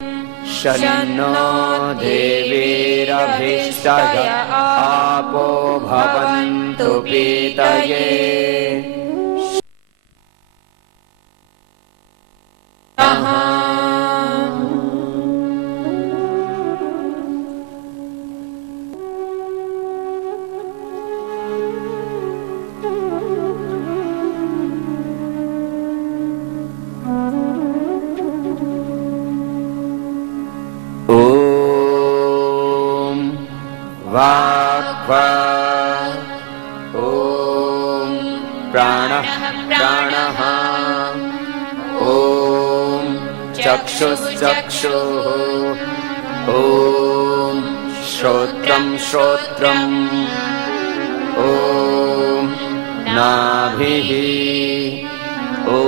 शन्नो देवीरभीष्टय आपो भवन्तु पीतये। चक्षुश्चक्षुः ॐ श्रोत्रं श्रोत्रम् ॐ नाभिः ॐ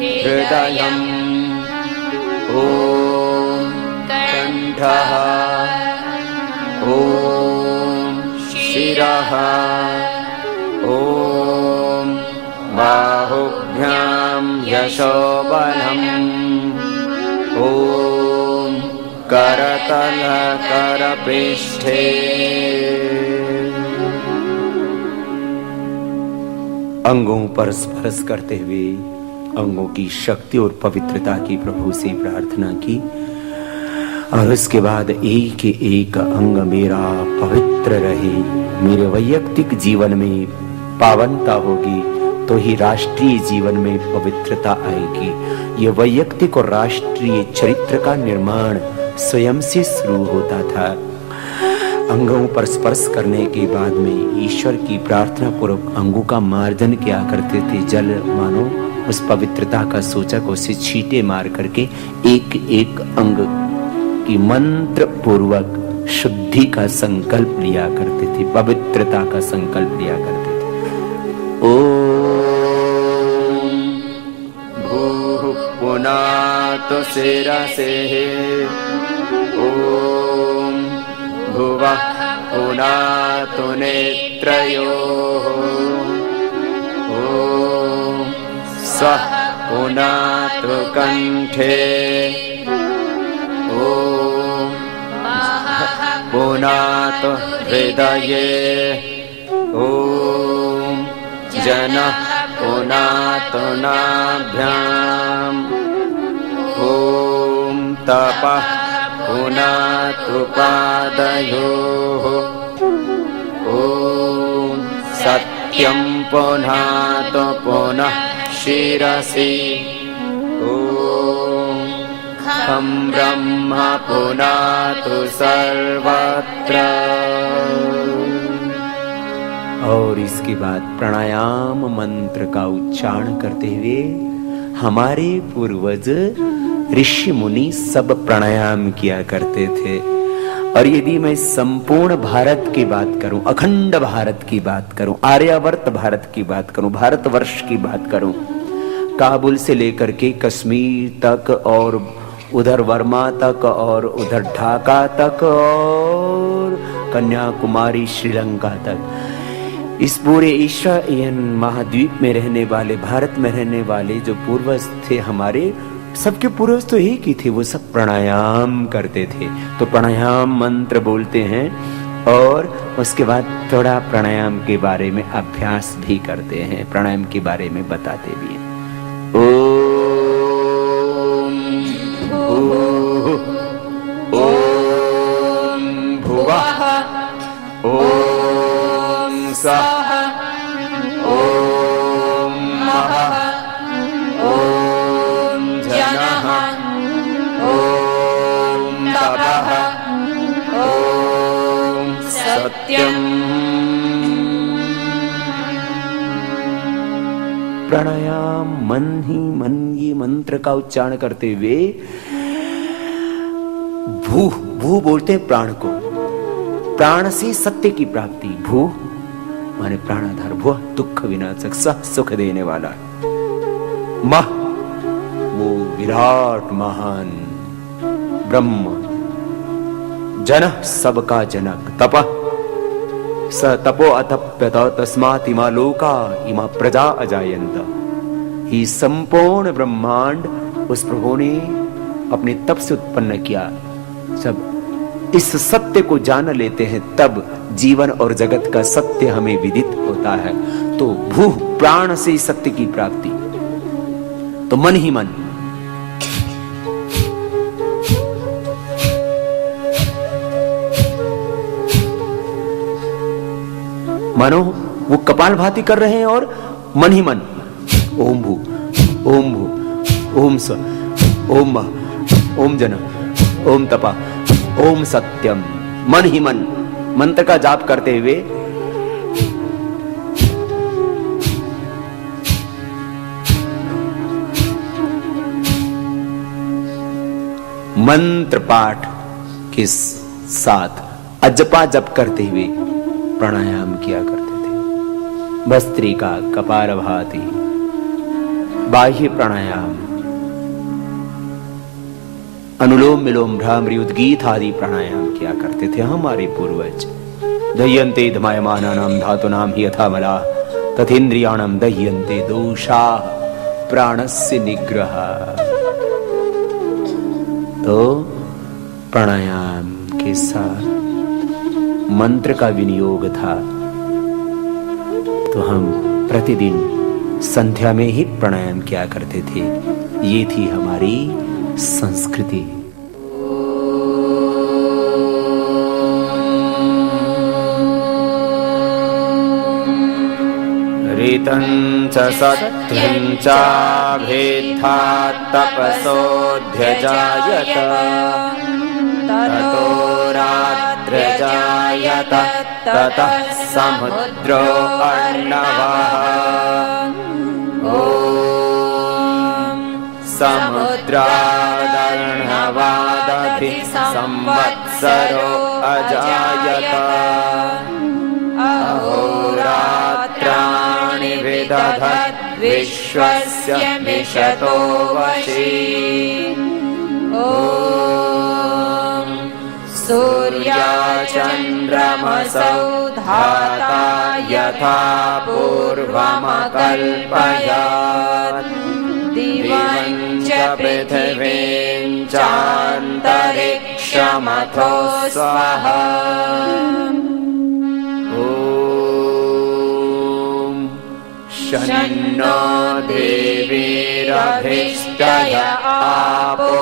हृदयम् ॐ कण्ठः ॐ शिरः ॐ बाहुभ्यां यशोबलम् ॐ करतल करपृष्ठे। अंगों पर स्पर्श करते हुए अंगों की शक्ति और पवित्रता की प्रभु से प्रार्थना की और उसके बाद एक अंग मेरा पवित्र रहे। मेरे वैयक्तिक जीवन में पावनता होगी तो ही राष्ट्रीय जीवन में पवित्रता आएगी। ये वैयक्तिक और राष्ट्रीय चरित्र का निर्माण स्वयं से शुरू होता था। अंगों पर स्पर्श करने के बाद में ईश्वर की प्रार्थना पूर्वक अंगों का मार्जन किया करते थे। जल मानो उस पवित्रता का सूचक, उसे छींटे मार करके एक एक अंग की मंत्र पूर्वक शुद्धि का संकल्प लिया करते थे, पवित्रता का संकल्प लिया करते थे। ओ तो शिरसे ॐ भुवः पुनातु नेत्रयोः ॐ स्वः पुनातु कण्ठे ॐ पुनातु हृदये ॐ जनः पुनातु नाभ्याम् ॐ तपः पुनातु पादयोः ॐ सत्यं पुनातु पुनः शिरसि ॐ खं ब्रह्म पुनातु सर्वत्र। और इसके बाद प्राणायाम मंत्र का उच्चारण करते हुए हमारे पूर्वज ऋषि मुनि सब प्राणायाम किया करते थे। और यदि मैं संपूर्ण भारत की बात करूं, अखंड भारत की बात करूं, आर्यावर्त भारत की बात करूं, भारतवर्ष की बात करूं, काबुल से लेकर के कश्मीर तक और उधर वर्मा तक और उधर ढाका तक और कन्याकुमारी श्रीलंका तक, इस पूरे एशियन महाद्वीप में रहने वाले, भारत में रहने वाले जो पूर्वज थे हमारे, सबके पूर्वज तो एक ही थे, वो सब प्राणायाम करते थे। तो प्राणायाम मंत्र बोलते हैं और उसके बाद थोड़ा प्राणायाम के बारे में अभ्यास भी करते हैं, प्राणायाम के बारे में बताते भी हैं। ओम भुवः ओम स्वः ओम महः ओम जनः ओम तपः ओम सत्यम्। प्राणायाम मन ही मन ये मंत्र का उच्चारण करते हुए भू भू बोलते हैं प्राण को, प्राण से सत्य की प्राप्ति। भू माने प्राणाधार, भू दुख विनाशक, सह सुख देने वाला। मह वो विराट महान ब्रह्म, जन सबका जनक। तपः स तपो अतप्यत तस्मात् इमा लोका इमा प्रजा अजायन्त। ही संपूर्ण ब्रह्मांड उस प्रभु ने अपने तप से उत्पन्न किया। जब इस सत्य को जान लेते हैं तब जीवन और जगत का सत्य हमें विदित होता है। तो भूह प्राण से सत्य की प्राप्ति, तो मन ही मन मानो वो कपालभाति कर रहे हैं और मन ही मन ओम भू ओम भू ओम स्व ओम मह ओम जन ओम तपा ओम सत्यम, मन ही मन मंत्र का जाप करते हुए मंत्र पाठ के साथ अजपा जप करते हुए प्राणायाम किया करते थे। भस्त्रिका, कपालभाति, बाह्य प्राणायाम, अनुलोम विलोम, भ्रामरी, उद्गीत आदि प्राणायाम किया करते थे हमारे पूर्वज। दह्यन्ते धमायमानानां धातूनां हि यथा मलाः तथेन्द्रियाणां दह्यन्ते दोषाः प्राणस्य निग्रह। तो प्राणायाम के साथ मंत्र का विनियोग था। तो हम प्रतिदिन संध्या में ही प्राणायाम किया करते थे। ये थी हमारी संस्कृति। ऋतं च सत्यं च भेद्धा तपसोऽध्यजायत ततो रात्र्यजायत ततः समुद्रो अर्णवः। समुद्रादर्णवादधि संवत्सरो अजायत अहोरात्राणि विदधत् विश्वस्य मिषतो वशी। ॐ सूर्याचन्द्रमसौ धाता यथा पूर्वमकल्पयत् दिवं च पृथिवीं चान्तरिक्षमथो स्वः। शन्नो देवीरभिष्टय आपो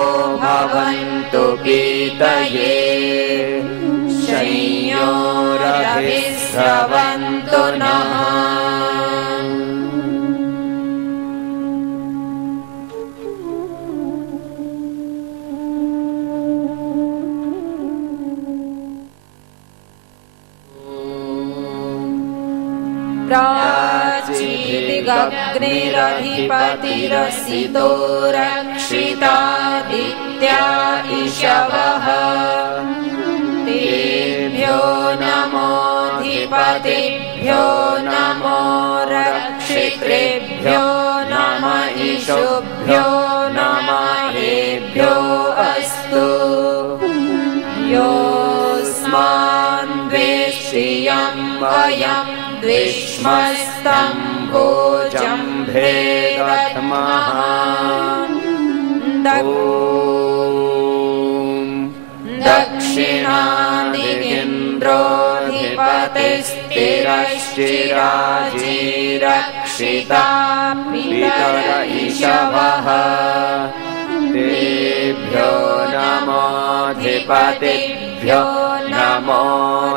भवन्तु पीतये शय्योरभिस्रवन्तु नः। अग्निरधिपतिरसितो रक्षितादित्या इषवः। तेभ्यो नमोऽधिपतिभ्यो नमो रक्षितृभ्यो नम ईशुभ्यो नमः अस्तु। योऽस्मान् द्वेष्यं वयं द्विष्मस्तं भोजं भेदत्मः। दक्षिणादिन्द्रोऽधिपतिस्थिरश्चिराजीरक्षिता पितर इषवः। तेभ्यो नमोऽधिपतिभ्यो नमो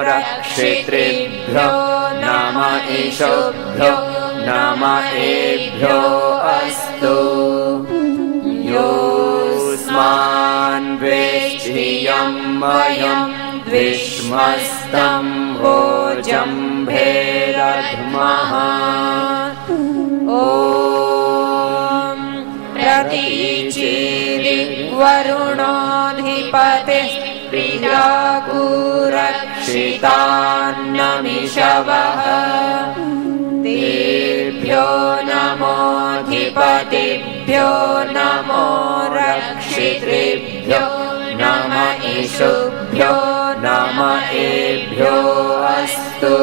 रक्षितृभ्यो नम ईशुभ्यो नम एभ्यो अस्तु। योऽस्मान् द्वेष्यं वयं द्विष्मस्तं भोजं भेदध्मः। ॐ प्रतीचीर्वरुणोऽधिपतिः पिताकुरक्षितान्नमिषवः। तेभ्यो नमोऽधिपतिभ्यो नमो रक्षितृभ्यो नम ईशुभ्यो नम एभ्यो अस्तु।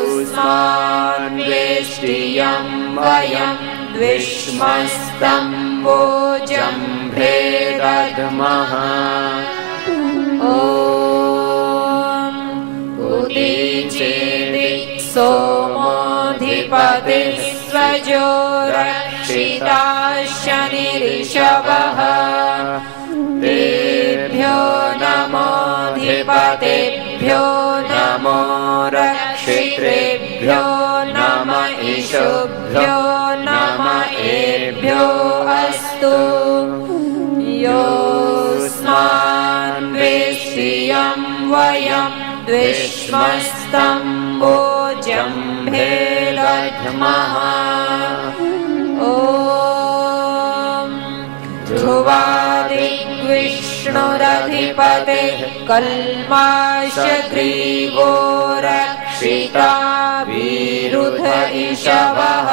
योऽस्मान् द्वेष्यं वयं द्विष्मस्तं वोजम्भेदध्मः ॐ उदीचेदिक् सोमोऽधिपतिः स्वजो रक्षिताः शनिरिषवः तेभ्यो नमोऽधिपतिभ्यो नमो रक्षितृभ्यो नम ईशुभ्यो नम एभ्यो अस्तु योऽस्मान् वेश्यं वयं द्विष्मस्तम्बोजम्भेदध्मः ॐ ध्रुवादिग्विष्णुरधिपतेः कल्माषग्रीवो रक्षिता विरुध इषवः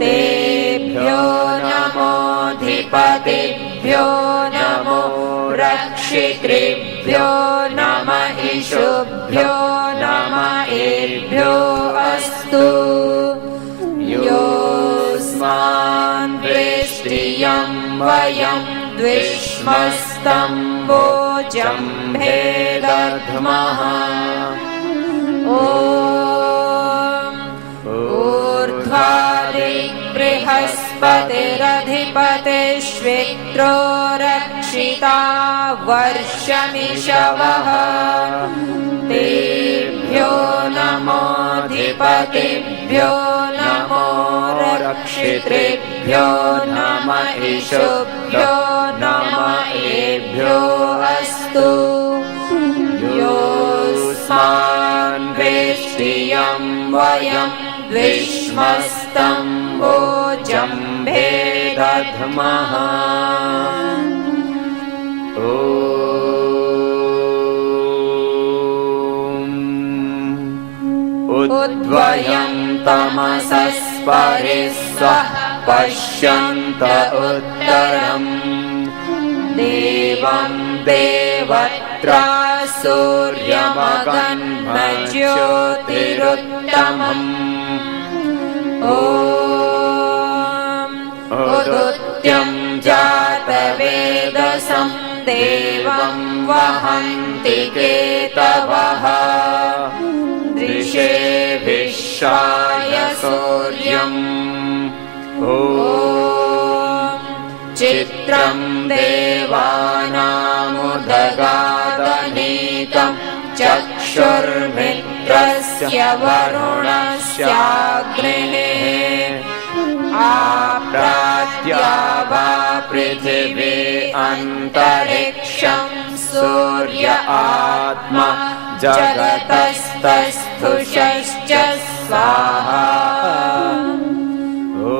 तेभ्यो नमोऽधिपतिभ्यो नमो रक्षितृभ्यो नम ईशुभ्यो नम एभ्यो अस्तु योऽस्मान् वेष्ट्रियं वयं द्विष्मस्तम्बोजम्भेदध्मः ॐ बृहस्पतिरधिपतिष्वित्रो रक्षिता वर्षमिषवः तेभ्यो नमोऽधिपतिभ्यो नमो रक्षितृभ्यो नम ईशुभ्यो नम एभ्यो अस्तु योऽस्मान् वेष्ट्रियं वयं द्विष्मस्तम्बोजम्भेदध्मः उद्वयं तमसः स्परिस्वः पश्यन्त उत्तरम् देवं देवत्रा सूर्यमगन्मज्योतिरुत्तमम् उदुत्यं जातवेदसं देवं वहन्ति केतवः दृशेभिश्वाय सूर्यम् ॐ चित्रं देवानामुदगादनीकं चक्षुर्मित्रस्य वरुणस्याग्नेः आप्रात्या वा पृथिवी अन्तरिक्षं सूर्य आत्मा जगतस्तस्थुषश्च स्वाहा ॐ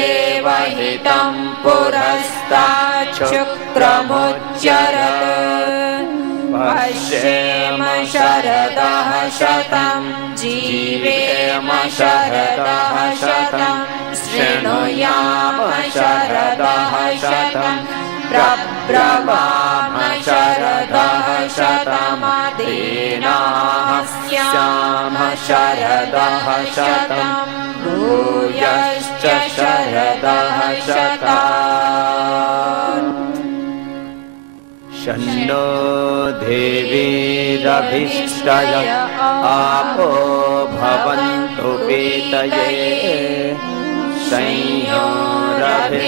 तच्चक्षुर्देवहितं पुरस्ताच्छुक्रमुच्चरत् पश्येम शरदः शतं जीवेम शरदः शतं शृणुयाम शरदः शतं प्रब्रवाम शरदः शतमदीनाः स्याम शरदः शतं भूयश्च शरदः शतात् शन्नो देवीरभीष्टय आपो भवन्तु पीतये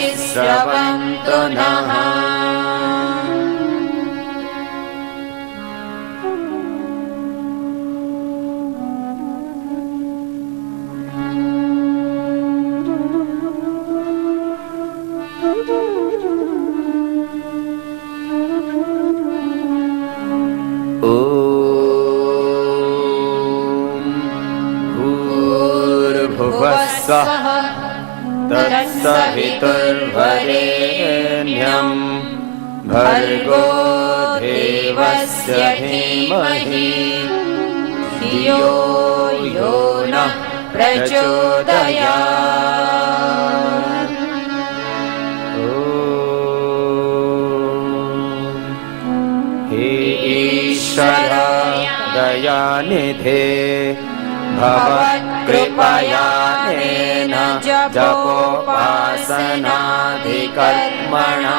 संयोरभिस्रवन्तु नः भूर्भुवस्सुः तत्सवितुर्वरेण्यं भर्गो देवस्य धीमहि धियो यो नः प्रचोदयात् हे ईश्वर दयानिधे भवत् कृपया तेन जपोपासनाधिकर्मणा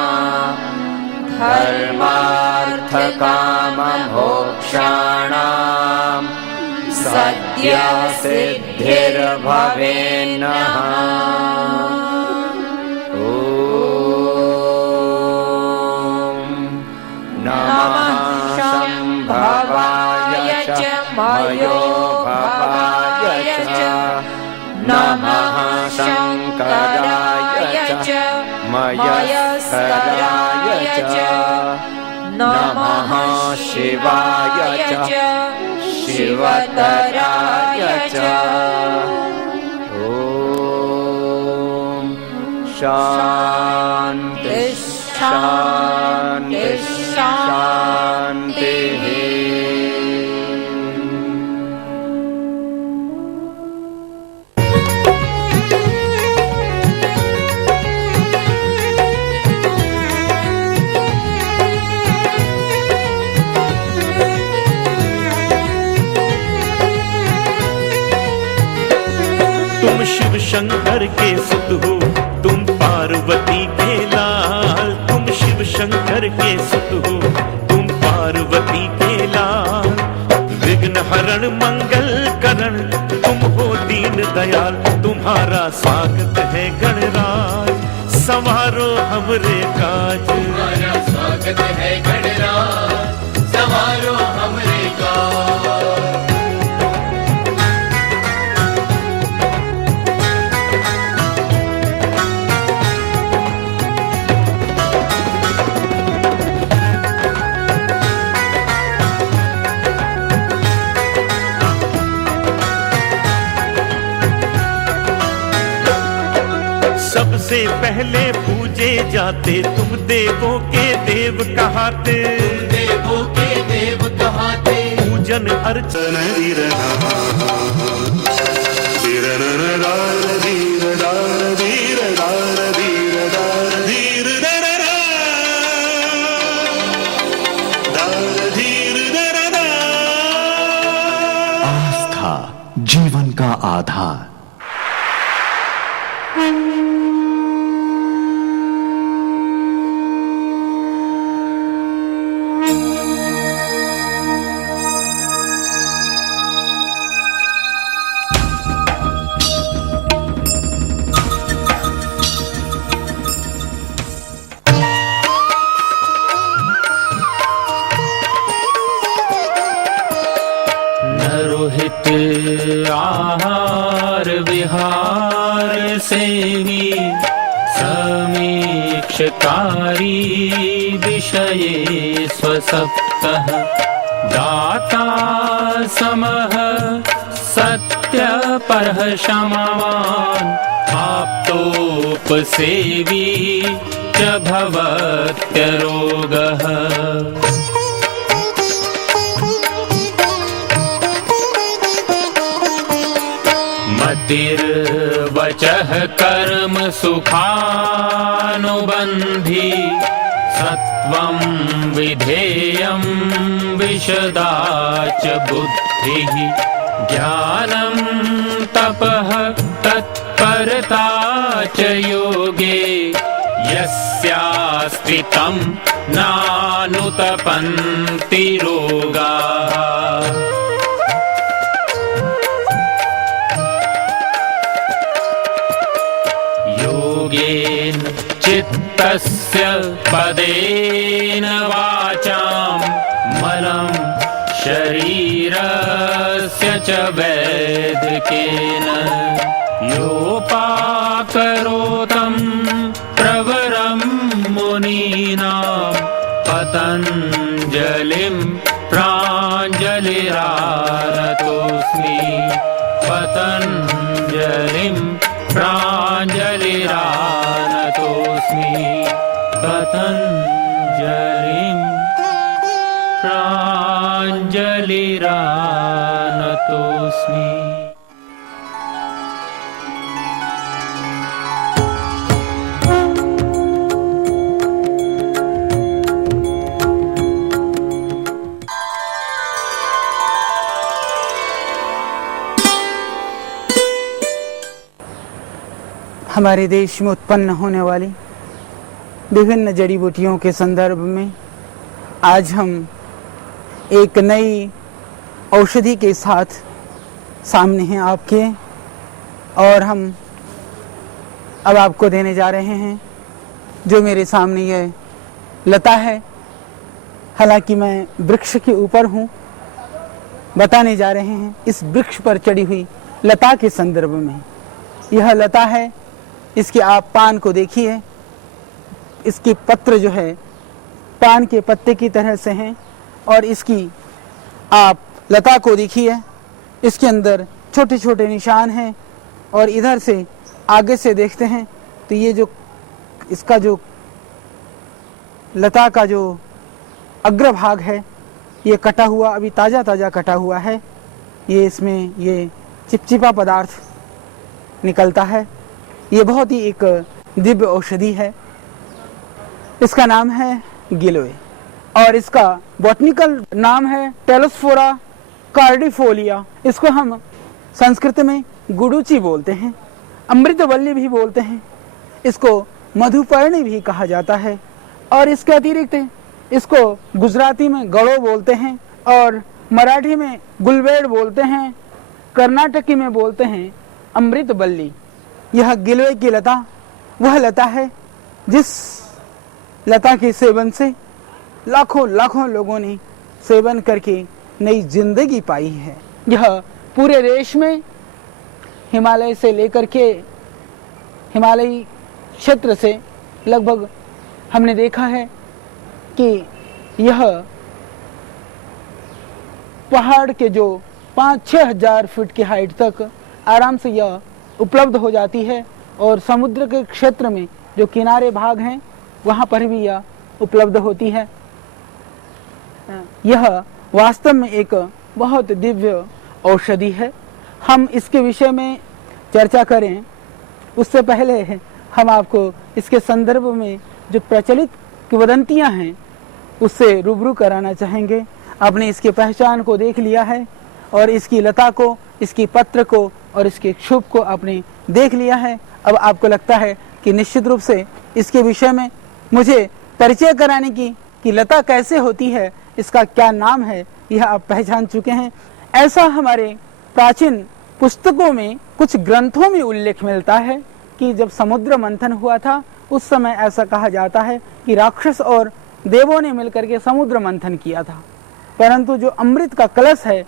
धर्मार्थकाममोक्षाणां सद्यः सिद्धिर्भवेन्नः। शम्भवाय च मयोभवाय च नमः शङ्कराय च मयस्कराय च नमः शिवाय च शिवतराय च। ॐ शान्ति शान्ति शान्तिः। तुम शिव शंकर के सुत हो, तुम पार्वती के लाल। तुम शिव शंकर के सुत हो, तुम पार्वती के लाल। विघ्न हरण मंगल करण, तुम हो दीन दयाल। तुम्हारा स्वागत है गणराज, संवारो हमरे काज। तुम्हारा स्वागत है गणराज, संवारो हमरे काज। सबसे पहले पूजे जाते तुम देवों के देव कहाते। देवों के देव कहाते। पूजन अर्चन आस्था जीवन का आधार। रोहित आहार विहार सेवी समीक्षकारी विषये स्वसप्तः दाता समः सत्यपरः क्षमावान् आप्तोपसेवी च भवत्यरोगः। मतिर्वचः कर्म सुखानुबन्धी सत्वं विधेयं विशदा च बुद्धिः ज्ञानं तपः तत्परता च योगे यस्यास्ति तं नानुतपन्ति रोगाः। योगेन चित्तस्य पदेन वाचां मलं शरीरस्य च वैदिकेन योपाकरोतं प्रवरं मुनीनां पतञ्जलिं प्राञ्जलिरानतोऽस्मि। पतञ्जलिं प्राञ्जलिरानतोऽस्मि। पतञ्जलिं प्राञ्जलिरानतोऽस्मि। हमारे देश में उत्पन्न होने वाली विभिन्न जड़ी बूटियों के संदर्भ में आज हम एक नई औषधि के साथ सामने हैं आपके, और हम अब आपको देने जा रहे हैं। जो मेरे सामने ये लता है, हालांकि मैं वृक्ष के ऊपर हूँ, बताने जा रहे हैं इस वृक्ष पर चढ़ी हुई लता के संदर्भ में। यह लता है, इसके आप पान को देखिए, इसके पत्र जो है पान के पत्ते की तरह से हैं, और इसकी आप लता को देखिए, इसके अंदर छोटे छोटे निशान हैं, और इधर से आगे से देखते हैं तो ये जो इसका जो लता का जो अग्रभाग है ये कटा हुआ, अभी ताज़ा ताज़ा कटा हुआ है। ये इसमें ये चिपचिपा पदार्थ निकलता है। ये बहुत ही एक दिव्य औषधि है। इसका नाम है गिलोय, और इसका बॉटनिकल नाम है टेलोस्फोरा कार्डिफोलिया। इसको हम संस्कृत में गुडुचि बोलते हैं, अमृतवल्ली भी बोलते हैं, इसको मधुपर्णी भी कहा जाता है, और इसके अतिरिक्त इसको गुजराती में गड़ो बोलते हैं, और मराठी में गुलवेड़ बोलते हैं, कर्नाटकी में बोलते हैं अमृतवल्ली। यह गिलोय की लता वह लता है जिस लता के सेवन से लाखों लाखों लोगों ने सेवन करके नई जिंदगी पाई है। यह पूरे देश में हिमालय से लेकर के हिमालयी क्षेत्र से लगभग हमने देखा है कि यह पहाड़ के जो 5-6 हजार फीट की हाइट तक आराम से यह उपलब्ध हो जाती है, और समुद्र के क्षेत्र में जो किनारे भाग हैं वहाँ पर भी यह उपलब्ध होती है। यह वास्तव में एक बहुत दिव्य औषधि है। हम इसके विषय में चर्चा करें उससे पहले हम आपको इसके संदर्भ में जो प्रचलित किंवदंतियां हैं उससे रूबरू कराना चाहेंगे। आपने इसकी पहचान को देख लिया है, और इसकी लता को, इसकी पत्र को और इसके क्षुभ को आपने देख लिया है। अब आपको लगता है कि निश्चित रूप से इसके विषय में मुझे परिचय कराने की कि लता कैसे होती है, इसका क्या नाम है, यह आप पहचान चुके हैं। ऐसा हमारे प्राचीन पुस्तकों में, कुछ ग्रंथों में उल्लेख मिलता है कि जब समुद्र मंथन हुआ था उस समय ऐसा कहा जाता है कि राक्षस और देवों ने मिलकर के समुद्र मंथन किया था, परंतु जो अमृत का कलश है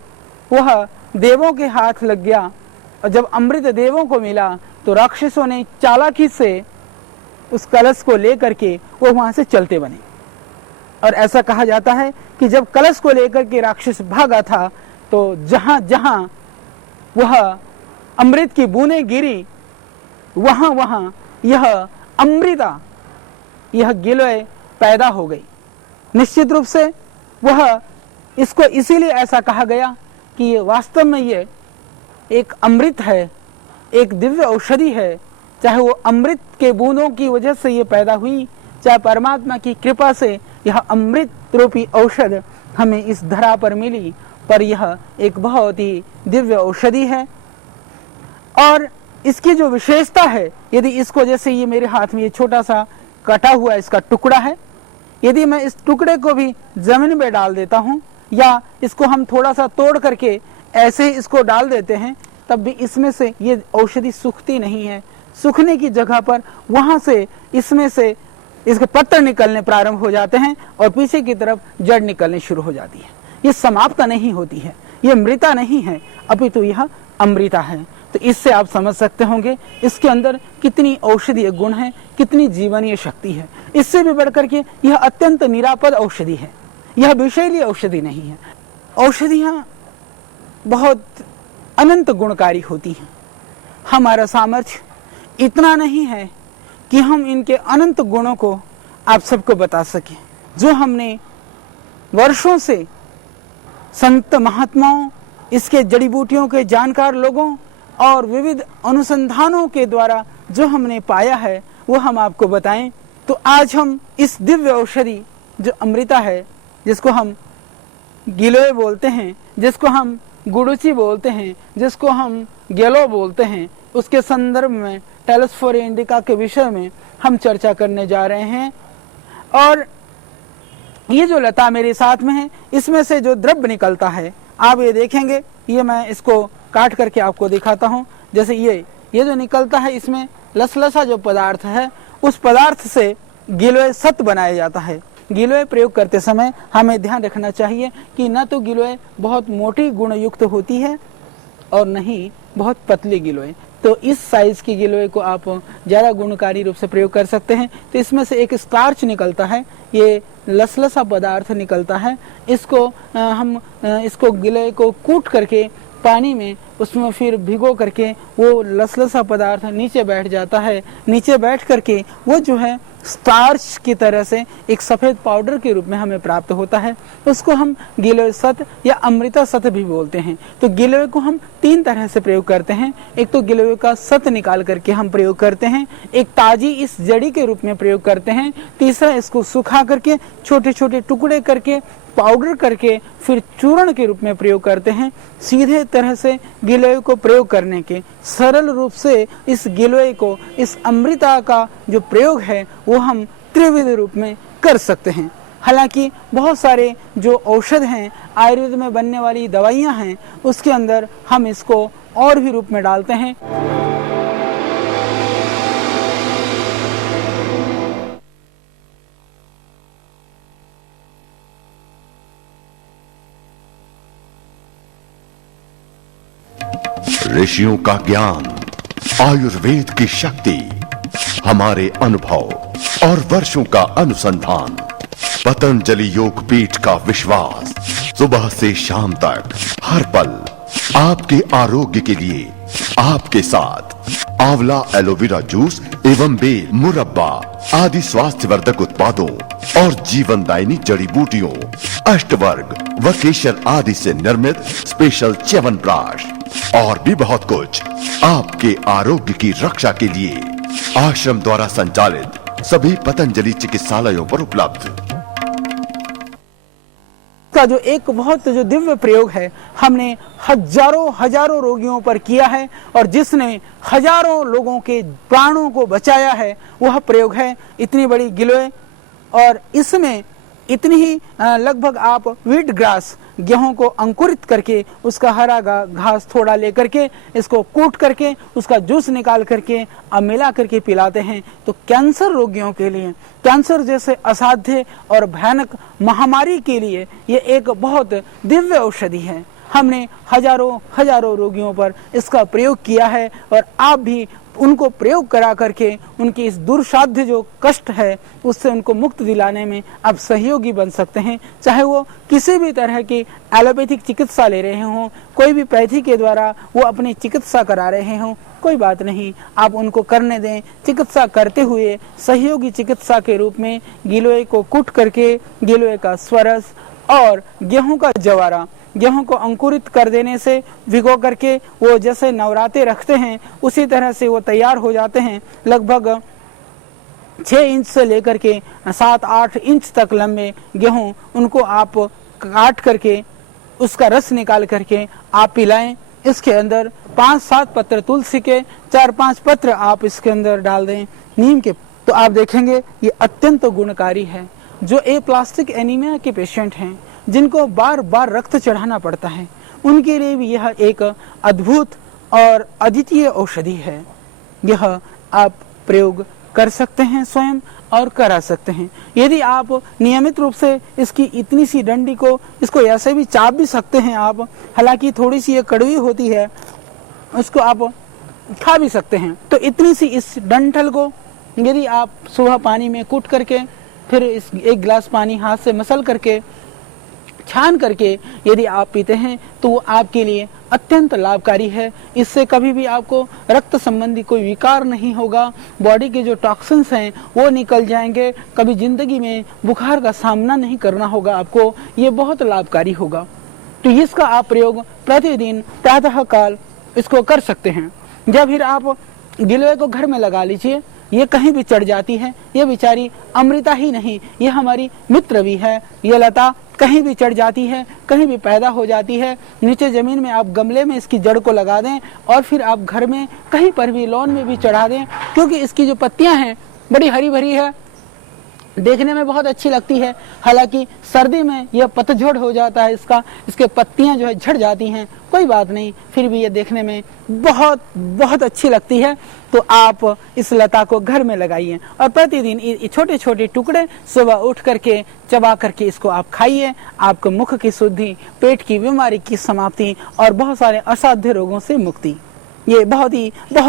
वह देवों के हाथ लग गया, और जब अमृत देवों को मिला तो राक्षसों ने चालाकी से उस कलश को लेकर के वो वहां से चलते बने। और ऐसा कहा जाता है कि जब कलश को लेकर के राक्षस भागा था तो जहां जहां वह अमृत की बूंदें गिरी वहां वहां यह अमृता, यह गिलोय पैदा हो गई। निश्चित रूप से वह इसको इसीलिए ऐसा कहा गया कि ये वास्तव में ये एक अमृत है, एक दिव्य औषधि है। चाहे वो अमृत के बूंदों की वजह से ये पैदा हुई, चाहे परमात्मा की कृपा से यह अमृत रूपी औषध हमें इस धरा पर मिली, पर यह एक बहुत ही दिव्य औषधि है। और इसकी जो विशेषता है, यदि इसको, जैसे ये मेरे हाथ में ये छोटा सा कटा हुआ इसका टुकड़ा है, यदि मैं इस टुकड़े को भी जमीन में डाल देता हूँ या इसको हम थोड़ा सा तोड़ करके ऐसे ही इसको डाल देते हैं, तब भी इसमें से ये औषधि सूखती नहीं है। सूखने की जगह पर वहां से इसमें से इसके पत्ते निकलने प्रारंभ हो जाते हैं और पीछे की तरफ जड़ निकलने शुरू हो जाती है। ये समाप्त नहीं होती है, ये मृता नहीं है, अपितु यह अमृता है। तो इससे आप समझ सकते होंगे इसके अंदर कितनी औषधीय गुण है, कितनी जीवनीय शक्ति है। इससे भी बढ़कर के यह अत्यंत निरापद औषधि है, यह विषैली औषधि नहीं है। औषधियां बहुत अनंत गुणकारी होती हैं। हमारा सामर्थ्य इतना नहीं है कि हम इनके अनंत गुणों को आप सबको बता सकें। जो हमने वर्षों से संत महात्माओं, इसके जड़ी बूटियों के जानकार लोगों और विविध अनुसंधानों के द्वारा जो हमने पाया है वो हम आपको बताएं। तो आज हम इस दिव्य औषधि जो अमृता है, जिसको हम गिलोय बोलते हैं, जिसको हम गुडुचि बोलते हैं, जिसको हम गेलो बोलते हैं, उसके संदर्भ में टेलोस्फोरा इंडिका के विषय में हम चर्चा करने जा रहे हैं। और ये जो लता मेरे साथ में है, इसमें से जो द्रव्य निकलता है आप ये देखेंगे, ये मैं इसको काट करके आपको दिखाता हूँ। जैसे ये जो निकलता है, इसमें लसलसा जो पदार्थ है, उस पदार्थ से गिलोय सत बनाया जाता है। गिलोय प्रयोग करते समय हमें ध्यान रखना चाहिए कि न तो गिलोय बहुत मोटी गुण युक्त होती है और न ही बहुत पतली गिलोय। तो इस साइज की गिलोय को आप ज़्यादा गुणकारी रूप से प्रयोग कर सकते हैं। तो इसमें से एक स्टार्च निकलता है, ये लसलसा पदार्थ निकलता है। इसको हम इसको गिलोय को कूट करके पानी में उसमें फिर भिगो करके वो लसलसा पदार्थ नीचे बैठ जाता है। नीचे बैठ करके वो जो है स्टार्च की तरह से एक सफेद पाउडर के रूप में हमें प्राप्त होता है। उसको हम गिलोय सत या अमृता सत भी बोलते हैं। तो गिलोय को हम 3 तरह से प्रयोग करते हैं। एक तो गिलोय का सत निकाल करके हम प्रयोग करते हैं, एक ताजी इस जड़ी के रूप में प्रयोग करते हैं, तीसरा इसको सुखा करके छोटे छोटे टुकड़े करके पाउडर करके फिर चूर्ण के रूप में प्रयोग करते हैं। सीधे तरह से गिलोय को प्रयोग करने के सरल रूप से इस गिलोय को, इस अमृता का जो प्रयोग है वो हम त्रिविध रूप में कर सकते हैं। हालांकि बहुत सारे जो औषध हैं, आयुर्वेद में बनने वाली दवाइयां हैं, उसके अंदर हम इसको और भी रूप में डालते हैं। ऋषियों का ज्ञान, आयुर्वेद की शक्ति, हमारे अनुभव और वर्षों का अनुसंधान, पतंजलि योग पीठ का विश्वास, सुबह से शाम तक हर पल आपके आरोग्य के लिए आपके साथ। आंवला एलोवेरा जूस एवं बेल मुरब्बा आदि स्वास्थ्यवर्धक उत्पादों और जीवनदायिनी जड़ी बूटियों, अष्टवर्ग व केशर आदि से निर्मित स्पेशल च्यवनप्राश और भी बहुत कुछ आपके आरोग्य की रक्षा के लिए आश्रम द्वारा संचालित सभी पतंजलि चिकित्सालयों पर उपलब्ध। का जो एक बहुत जो दिव्य प्रयोग है, हमने हजारों रोगियों पर किया है और जिसने हजारों लोगों के प्राणों को बचाया है, वह प्रयोग है इतनी बड़ी गिलोय। और इसमें इतनी ही लगभग आप व्हीट ग्रास, गेहूं को अंकुरित करके उसका हरा घास थोड़ा लेकर के इसको कूट करके उसका जूस निकाल करके अब मिला करके पिलाते हैं। तो कैंसर रोगियों के लिए, कैंसर जैसे असाध्य और भयानक महामारी के लिए ये एक बहुत दिव्य औषधि है। हमने हजारों रोगियों पर इसका प्रयोग किया है और आप भी उनको प्रयोग करा करके उनकी इस दुर्साध्य जो कष्ट है उससे उनको मुक्त दिलाने में आप सहयोगी बन सकते हैं। चाहे वो किसी भी तरह की एलोपैथिक चिकित्सा ले रहे हों, कोई भी पैथी के द्वारा वो अपनी चिकित्सा करा रहे हों, कोई बात नहीं, आप उनको करने दें। चिकित्सा करते हुए सहयोगी चिकित्सा के रूप में गिलोय को कूट करके गिलोय का स्वरस और गेहूं का जवारा, गेहूं को अंकुरित कर देने से भिगो करके वो जैसे नवराते रखते हैं उसी तरह से वो तैयार हो जाते हैं। लगभग 6 इंच से लेकर के 7-8 इंच तक लंबे गेहूं, उनको आप काट करके उसका रस निकाल करके आप पिलाएं। इसके अंदर 5-7 पत्र तुलसी के, 4-5 पत्र आप इसके अंदर डाल दें नीम के, तो आप देखेंगे ये अत्यंत गुणकारी है। जो एप्लास्टिक एनीमिया के पेशेंट हैं, जिनको बार बार रक्त चढ़ाना पड़ता है, उनके लिए भी यह एक अद्भुत और अद्वितीय औषधि है। यह आप प्रयोग कर सकते हैं स्वयं और करा सकते हैं। यदि आप नियमित रूप से इसकी इतनी सी डंडी को, इसको ऐसे भी चाप भी सकते हैं आप, हालांकि थोड़ी सी ये कड़वी होती है, उसको आप खा भी सकते हैं। तो इतनी सी इस डंठल को यदि आप सुबह पानी में कूट करके फिर इस 1 गिलास पानी हाथ से मसल करके छान करके यदि आप पीते हैं तो वो आपके लिए अत्यंत लाभकारी है। इससे कभी भी आपको रक्त संबंधी कोई विकार नहीं होगा, बॉडी के जो टॉक्सिन्स हैं वो निकल जाएंगे, कभी जिंदगी में बुखार का सामना नहीं करना होगा आपको, ये बहुत लाभकारी होगा। तो इसका आप प्रयोग प्रतिदिन प्रातः काल इसको कर सकते हैं। जब फिर आप गिलोय को घर में लगा लीजिए, ये कहीं भी चढ़ जाती है, ये बेचारी अमृता ही नहीं, ये हमारी मित्र भी है। ये लता कहीं भी चढ़ जाती है, कहीं भी पैदा हो जाती है। नीचे ज़मीन में आप गमले में इसकी जड़ को लगा दें और फिर आप घर में कहीं पर भी लॉन में भी चढ़ा दें, क्योंकि इसकी जो पत्तियां हैं बड़ी हरी भरी है, देखने में बहुत अच्छी लगती है। हालांकि सर्दी में यह पतझड़ हो जाता है, इसके पत्तियां जो है झड़ जाती हैं, कोई बात नहीं, फिर भी ये देखने में बहुत बहुत अच्छी लगती है। तो आप इस लता को घर में लगाइए और प्रतिदिन छोटे छोटे टुकड़े सुबह उठ करके चबा करके इसको आप खाइए। आपको मुख की शुद्धि, पेट की बीमारी की समाप्ति और बहुत सारे असाध्य रोगों से मुक्ति। ये बहुत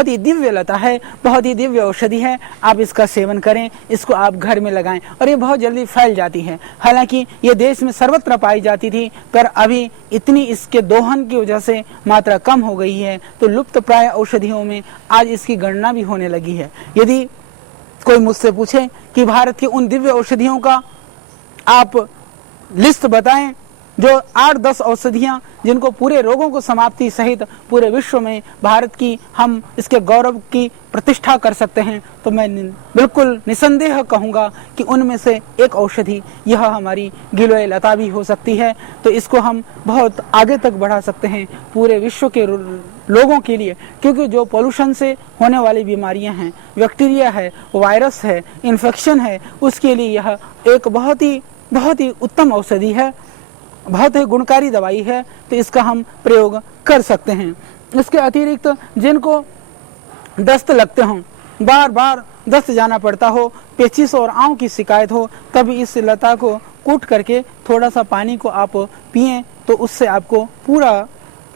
ही दिव्य लता है, बहुत ही दिव्य औषधि है। आप इसका सेवन करें, इसको आप घर में लगाएं और ये बहुत जल्दी फैल जाती है। हालांकि ये देश में सर्वत्र पाई जाती थी, पर अभी इतनी इसके दोहन की वजह से मात्रा कम हो गई है, तो लुप्त प्राय औषधियों में आज इसकी गणना भी होने लगी है। यदि कोई मुझसे पूछे कि भारत की उन दिव्य औषधियों का आप लिस्ट बताएं, जो 8-10 औषधियां जिनको पूरे रोगों को समाप्ति सहित पूरे विश्व में भारत की हम इसके गौरव की प्रतिष्ठा कर सकते हैं, तो मैं बिल्कुल निसंदेह कहूँगा कि उनमें से एक औषधि यह हमारी गिलोय लता भी हो सकती है। तो इसको हम बहुत आगे तक बढ़ा सकते हैं पूरे विश्व के लोगों के लिए, क्योंकि जो पोल्यूशन से होने वाली बीमारियां हैं, बैक्टीरिया है, वायरस है, इन्फेक्शन है, उसके लिए यह एक बहुत ही उत्तम औषधि है, बहुत ही गुणकारी दवाई है। तो इसका हम प्रयोग कर सकते हैं। इसके अतिरिक्त जिनको दस्त लगते हों, बार बार दस्त जाना पड़ता हो, पेचिश और आंव की शिकायत हो, तब इस लता को कूट करके थोड़ा सा पानी को आप पिएं तो उससे आपको पूरा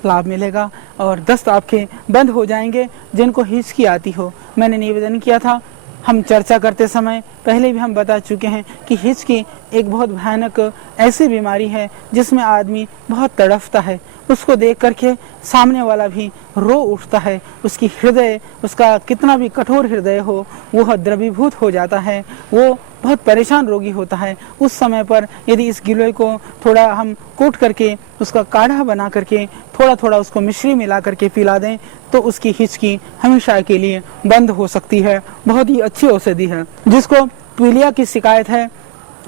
लाभ मिलेगा और दस्त आपके बंद हो जाएंगे। जिनको हिचकी आती हो, मैंने निवेदन किया था, हम चर्चा करते समय पहले भी हम बता चुके हैं कि हिचकी एक बहुत भयानक ऐसी बीमारी है जिसमें आदमी बहुत तड़फता है। उसको देख करके सामने वाला भी रो उठता है, उसकी हृदय, उसका कितना भी कठोर हृदय हो, वह द्रवीभूत हो जाता है, वो बहुत परेशान रोगी होता है। उस समय पर यदि इस गिलोय को थोड़ा हम कूट करके उसका काढ़ा बना करके थोड़ा थोड़ा उसको मिश्री मिला करके पिला दें तो उसकी हिचकी हमेशा के लिए बंद हो सकती है। बहुत ही अच्छी औषधि है। जिसको पीलिया की शिकायत है,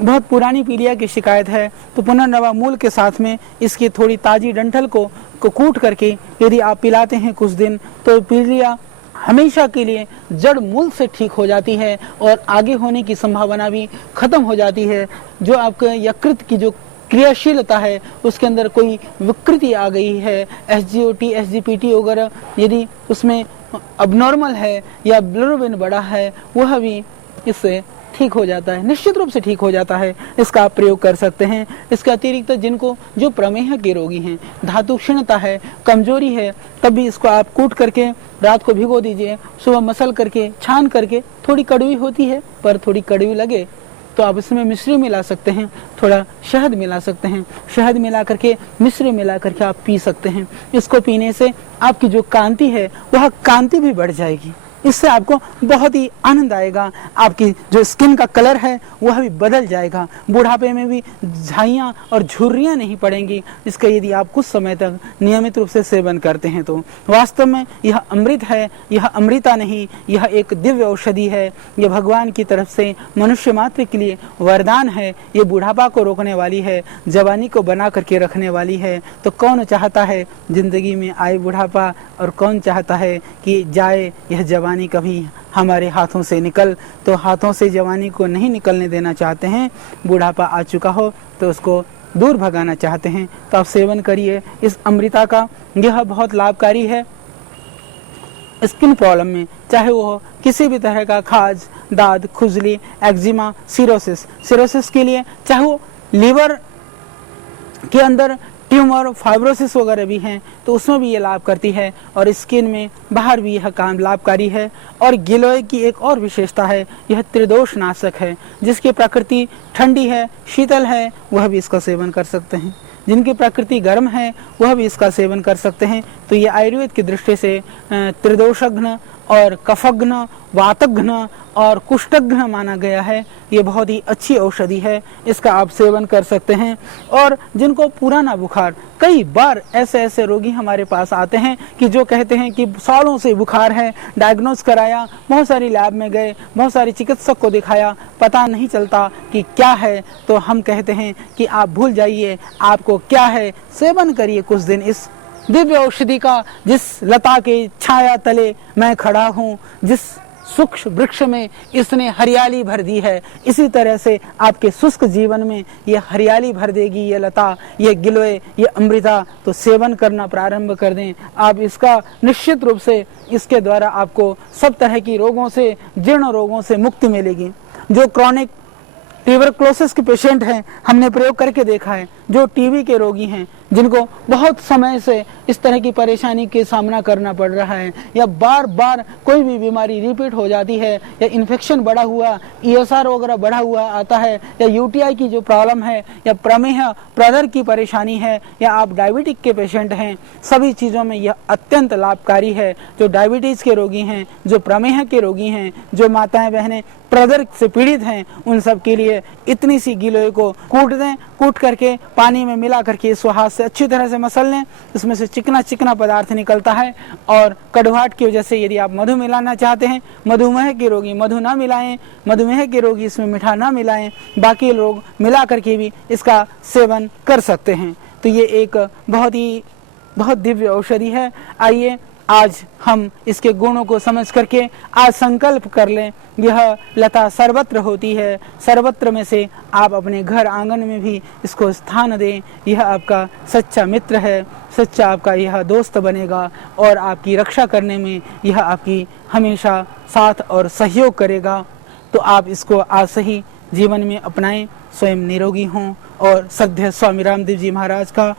बहुत पुरानी पीलिया की शिकायत है, तो पुनर्नवा मूल के साथ में इसकी थोड़ी ताजी डंठल को कूट करके यदि आप पिलाते हैं कुछ दिन, तो पीलिया हमेशा के लिए जड़ मूल से ठीक हो जाती है और आगे होने की संभावना भी खत्म हो जाती है। जो आपके यकृत की जो क्रियाशीलता है उसके अंदर कोई विकृति आ गई है, SGOT, SGPT वगैरह यदि उसमें अबनॉर्मल है या बिलिरुबिन बढ़ा है, वह भी इससे ठीक हो जाता है, निश्चित रूप से ठीक हो जाता है। इसका आप प्रयोग कर सकते हैं। इसके अतिरिक्त जिनको जो प्रमेह के रोगी हैं, धातु क्षीणता है, कमजोरी है, तब भी इसको आप कूट करके रात को भिगो दीजिए, सुबह मसल करके छान करके, थोड़ी कड़वी होती है पर थोड़ी कड़वी लगे तो आप इसमें मिश्री मिला सकते हैं, थोड़ा शहद मिला सकते हैं, शहद मिला करके मिश्री मिला करके आप पी सकते हैं। इसको पीने से आपकी जो कांति है वह कांति भी बढ़ जाएगी, इससे आपको बहुत ही आनंद आएगा, आपकी जो स्किन का कलर है वह भी बदल जाएगा, बुढ़ापे में भी झाइयाँ और झुर्रियाँ नहीं पड़ेंगी। इसका यदि आप कुछ समय तक नियमित रूप से सेवन करते हैं तो वास्तव में यह अमृत है, यह अमृता नहीं, यह एक दिव्य औषधि है। यह भगवान की तरफ से मनुष्य मात्र के लिए वरदान है। ये बुढ़ापा को रोकने वाली है, जवानी को बना करके रखने वाली है। तो कौन चाहता है जिंदगी में आए बुढ़ापा और कौन चाहता है कि जाए यह जवानी कभी हमारे हाथों से निकल। तो हाथों से जवानी को नहीं निकलने देना चाहते हैं, बुढ़ापा आ चुका हो तो उसको दूर भगाना चाहते हैं, तो आप सेवन करिए इस अमृता का। यह बहुत लाभकारी है स्किन प्रॉब्लम में, चाहे वो किसी भी तरह का खाज, दाद, खुजली, एक्जिमा, सिरोसिस के लिए, चाहे वो लीवर के अंदर ट्यूमर, फाइब्रोसिस वगैरह भी हैं तो उसमें भी ये लाभ करती है और स्किन में बाहर भी यह काम लाभकारी है। और गिलोय की एक और विशेषता है, यह त्रिदोष नाशक है। जिसकी प्रकृति ठंडी है, शीतल है, वह भी इसका सेवन कर सकते हैं। जिनकी प्रकृति गर्म है वह भी इसका सेवन कर सकते हैं। तो ये आयुर्वेद की दृष्टि से त्रिदोषघ्न और कफघ्न, वातघ्न और कुष्ठघ्न माना गया है। ये बहुत ही अच्छी औषधि है, इसका आप सेवन कर सकते हैं। और जिनको पुराना बुखार, कई बार ऐसे रोगी हमारे पास आते हैं कि जो कहते हैं कि सालों से बुखार है, डायग्नोज कराया, बहुत सारी लैब में गए, बहुत सारे चिकित्सक को दिखाया, पता नहीं चलता कि क्या है, तो हम कहते हैं कि आप भूल जाइए आपको क्या है, सेवन करिए कुछ दिन इस दिव्य औषधि का, जिस लता के छाया तले मैं खड़ा हूँ, जिस सूक्ष्म वृक्ष में इसने हरियाली भर दी है, इसी तरह से आपके शुष्क जीवन में ये हरियाली भर देगी ये लता, ये गिलोय, ये अमृता। तो सेवन करना प्रारंभ कर दें आप इसका, निश्चित रूप से इसके द्वारा आपको सब तरह की रोगों से, जीर्ण रोगों से मुक्ति मिलेगी। जो क्रॉनिक ट्यूबरक्लोसिस के पेशेंट हैं, हमने प्रयोग करके देखा है, जो टीबी के रोगी हैं, जिनको बहुत समय से इस तरह की परेशानी के सामना करना पड़ रहा है, या बार बार कोई भी बीमारी रिपीट हो जाती है, या इन्फेक्शन बढ़ा हुआ, ESR वगैरह बढ़ा हुआ आता है, या UTI की जो प्रॉब्लम है, या प्रमेह प्रदर की परेशानी है, या आप डायबिटिक के पेशेंट हैं, सभी चीज़ों में यह अत्यंत लाभकारी है। जो डायबिटीज़ के रोगी हैं, जो प्रमेह के रोगी हैं, जो माताएं बहनें प्रदर से पीड़ित हैं, उन सब के लिए इतनी सी गिलोय को कूट दें, कूट करके पानी में मिला करके इसको हाथ से अच्छी तरह से मसल लें, इसमें से चिकना चिकना पदार्थ निकलता है। और कड़वाहट की वजह से यदि आप मधु मिलाना चाहते हैं, मधुमेह के रोगी मधु ना मिलाएं, मधुमेह के रोगी इसमें मीठा ना मिलाएं, बाकी लोग मिला करके भी इसका सेवन कर सकते हैं। तो ये एक बहुत दिव्य औषधि है। आइए आज हम इसके गुणों को समझ करके आज संकल्प कर लें, यह लता सर्वत्र होती है, सर्वत्र में से आप अपने घर आंगन में भी इसको स्थान दें। यह आपका सच्चा मित्र है, सच्चा आपका यह दोस्त बनेगा, और आपकी रक्षा करने में यह आपकी हमेशा साथ और सहयोग करेगा। तो आप इसको आज से ही जीवन में अपनाएं, स्वयं निरोगी हों, और सद्य स्वामी रामदेव जी महाराज का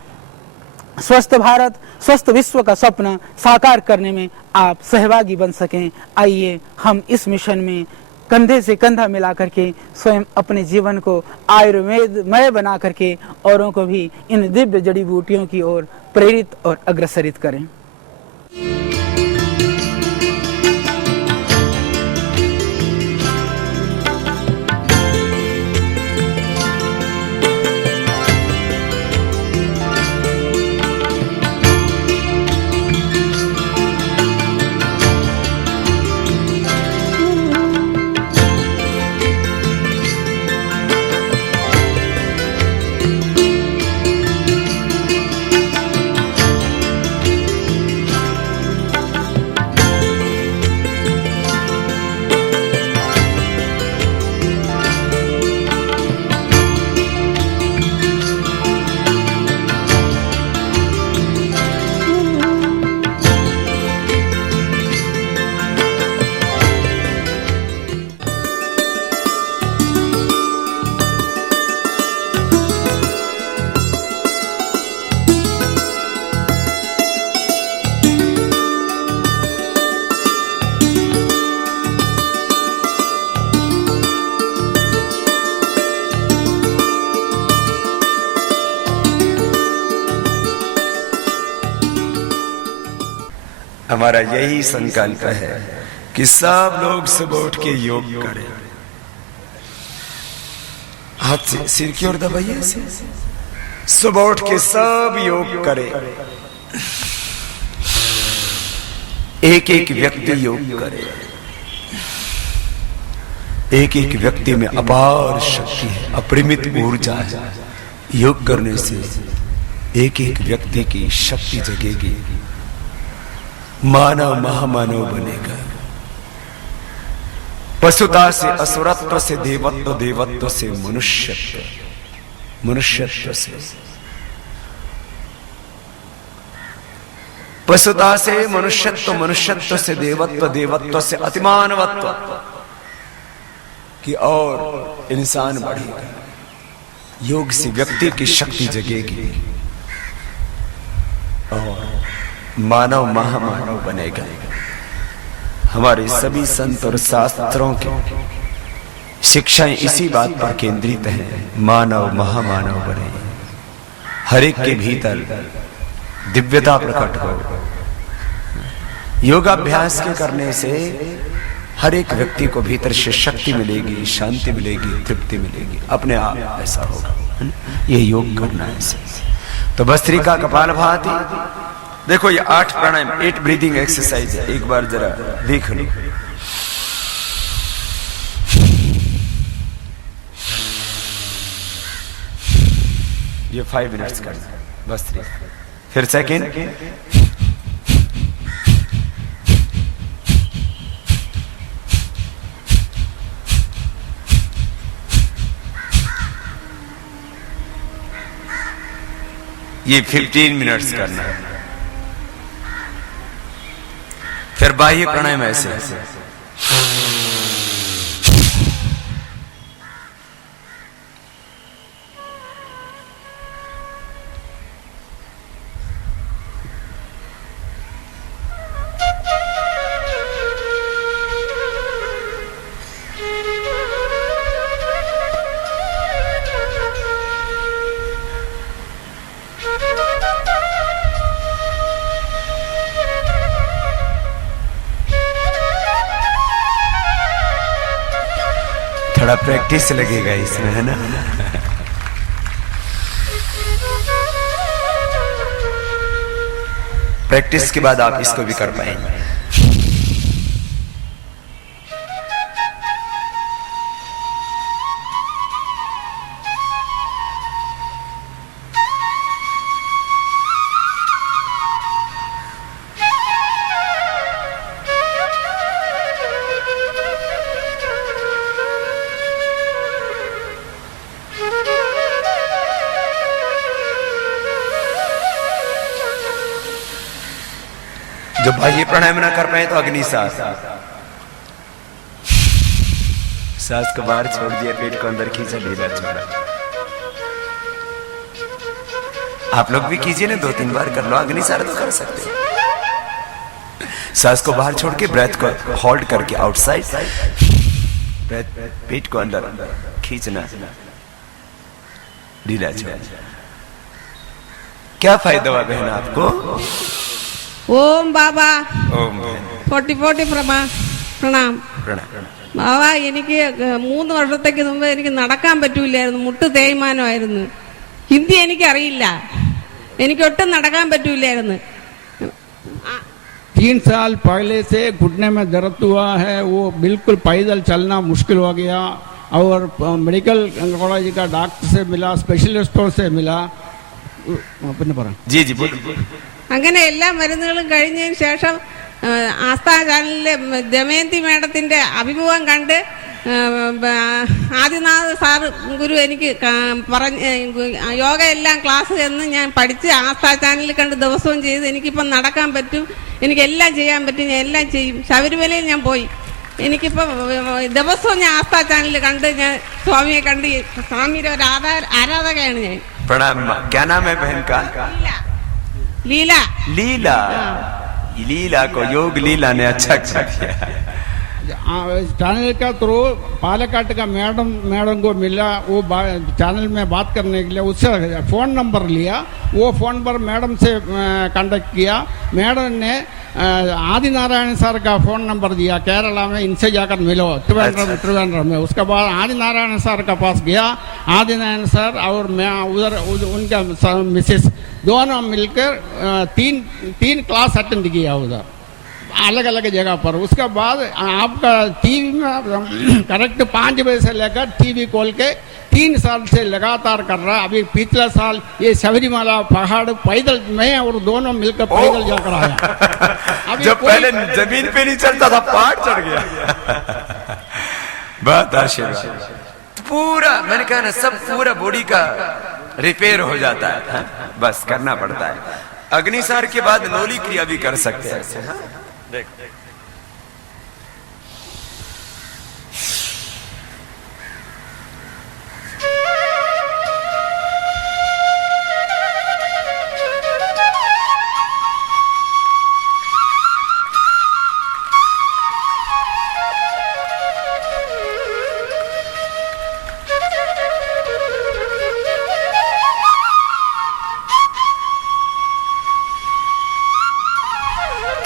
स्वस्थ भारत, स्वस्थ विश्व का स्वप्न साकार करने में आप सहभागी बन सकें। आइए हम इस मिशन में कंधे से कंधा मिला करके स्वयं अपने जीवन को आयुर्वेदमय बना करके औरों को भी इन दिव्य जड़ी बूटियों की ओर प्रेरित और अग्रसरित करें। हमारा यही संकल्प है कि सब लोग सुबह उठ के योग करें। हाथ से सिर की ओर दबाइए, सुबह उठ के सब योग करें। एक एक व्यक्ति योग करे, एक एक व्यक्ति में अपार शक्ति है, अपरिमित ऊर्जा है। योग करने से एक एक व्यक्ति की शक्ति जगेगी, मानव महामानव बनेगा। पशुता से असुरत्व से देवत्व, देवत्व से मनुष्यत्व, मनुष्यत्व से पशुता से मनुष्यत्व, मनुष्यत्व से देवत्व, देवत्व से अतिमानवत्व की और इंसान बढ़ेगा। योग से व्यक्ति की शक्ति जगेगी और मानव महामानव बनेगा। हमारे सभी संत और शास्त्रों की शिक्षाएं इसी बात पर केंद्रित हैं, मानव महामानव बने, हर एक के भीतर दिव्यता प्रकट हो। योगाभ्यास के करने से हर एक व्यक्ति को भीतर से शक्ति मिलेगी, शांति मिलेगी, तृप्ति मिलेगी, अपने आप ऐसा होगा। ये योग करना है। तो भस्त्रिका कपालभाति, देखो ये 8 प्राणायाम, 8 ब्रीदिंग एक्सरसाइज है। एक बार जरा देख लो। ये 5 मिनट्स करना है, बस 3। फिर सेकेंड, ये 15 मिनट्स करना है। फिर बाह्य प्राणायाम ऐसे, थोड़ा प्रैक्टिस लगेगा इसमें, है ना। प्रैक्टिस के बाद आप इसको भी कर पाएंगे। जो बाह्य प्राणायाम ना कर पाए तो अग्नि सांस, सांस को बाहर छोड़ दिया, पेट को अंदर खींचा, ढीला छोड़ा। आप लोग भी कीजिए ना, 2-3 बार कर लो। अग्नि सांस तो कर सकते हैं। सांस को बाहर छोड़ के ब्रेथ को होल्ड करके आउटसाइड, ब्रेथ पेट को अंदर खींचना, ढीला छोड़ा। क्या फायदा हुआ बहन आपको? ഓം ബാബ ओम 40 പ്രണാം. ബാബ, എനിക്ക് 3 വർഷത്തേക്ക് മുമ്പ് എനിക്ക് നടക്കാൻ പറ്റൂലായിരുന്നു, മുട്ട് തേയ്മാനമായിരുന്നു. ഹിന്ദി എനിക്കറിയില്ല, എനിക്കൊട്ടും നടക്കാൻ പറ്റൂലായിരുന്നു. 3 साल पहले से घुटने में दर्द हुआ है, वो बिल्कुल पैदल चलना मुश्किल हो गया। और मेडिकल कॉलेज का डॉक्टर से मिला, स्पेशलिस्टों से मिला। जी जी बोलिए। അങ്ങനെ എല്ലാ മരുന്നുകളും കഴിഞ്ഞതിന് ശേഷം ആസ്ഥാ ചാനലിലെ ദമയന്തി മേഡത്തിന്റെ അഭിമുഖം കണ്ട് ആദിനാഥ് സാർ ഗുരു എനിക്ക് പറഞ്ഞ് യോഗ എല്ലാം ക്ലാസ് എന്ന് ഞാൻ പഠിച്ച് ആസ്ഥാ ചാനലിൽ കണ്ട് ദിവസവും ചെയ്ത് എനിക്കിപ്പം നടക്കാൻ പറ്റും, എനിക്കെല്ലാം ചെയ്യാൻ പറ്റും, ഞാൻ എല്ലാം ചെയ്യും. ശബരിമലയിൽ ഞാൻ പോയി, എനിക്കിപ്പം ദിവസവും ഞാൻ ആസ്ഥാ ചാനലിൽ കണ്ട് ഞാൻ സ്വാമിയെ കണ്ട് സ്വാമിയുടെ ഒരു ആരാധകയാണ് ഞാൻ. प्रणाम। क्या नाम है बहन का? लीला। लीला। लीला को योग लीला ने अच्छा किया। चैनल का थ्रू पालकाट का मैडम को मिला, वो चैनल में बात करने के लिए उससे फ़ोन नंबर लिया। वो फ़ोन पर मैडम से कांटेक्ट किया। मैडम ने आदिनारायण सर का फ़ोन नंबर दिया, केरला में इनसे जाकर मिलो, त्रिवेंद्रम में। उसके बाद आदिनारायण सर का पास गया। आदिनारायण सर और मैं उधर उनका मिसेस दोनों मिलकर 3 क्लास अटेंड किया उधर, अलग अलग जगह पर। उसके बाद आपका टीवी में करेक्ट 5 बजे से लेकर टीवी खोल के 3 साल से लगातार कर रहा है। अभी पिछला साल ये सबरीमाला पहाड़ पैदल मैं और दोनों मिलकर पैदल जाकर आया। जो पहले जमीन पे नहीं चलता था, पहाड़ चढ़ गया। बहुत आशीर्वाद। पूरा मैंने कहा ना, सब पूरा बॉडी का रिपेयर हो जाता है, हा? बस करना पड़ता है। अग्निसार के बाद लोली क्रिया भी कर सकते हैं।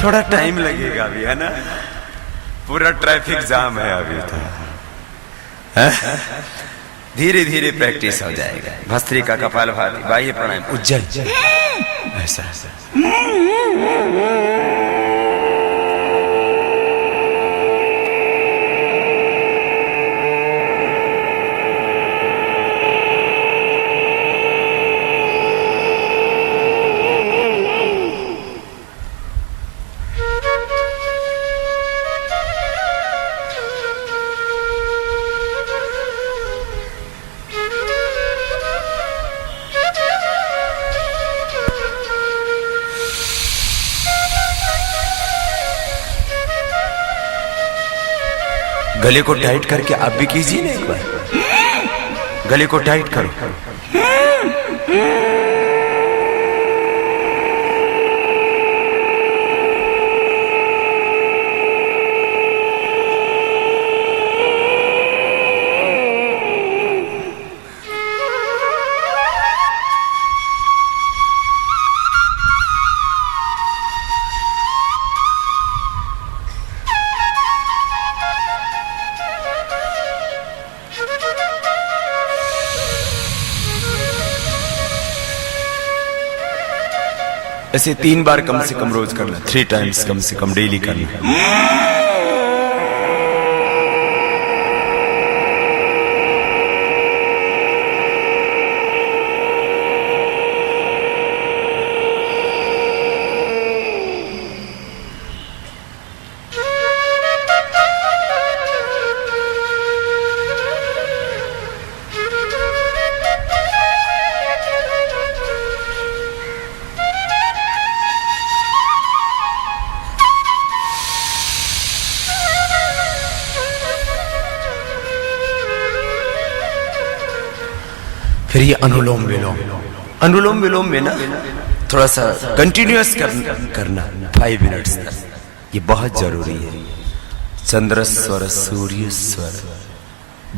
थोड़ा टाइम लगेगा अभी, है ना, पूरा ट्रैफिक जाम है अभी तो। धीरे धीरे प्रैक्टिस हो जाएगा। भस्त्रिका, कपालभाति, बाह्य प्राणायाम, उज्जैन, ऐसा ऐसा। गले को टाइट करके आप भी कीजिए ना एक बार, गले को टाइट करो। ऐसे 3 बार कम से कम रोज करना, 3 टाइम्स कम से कम डेली करना। फिर ये अनुलोम विलोम में ना थोड़ा सा कंटिन्यूअस करना 5 मिनट्स तक, ये बहुत जरूरी है। चंद्र स्वर सूर्य स्वर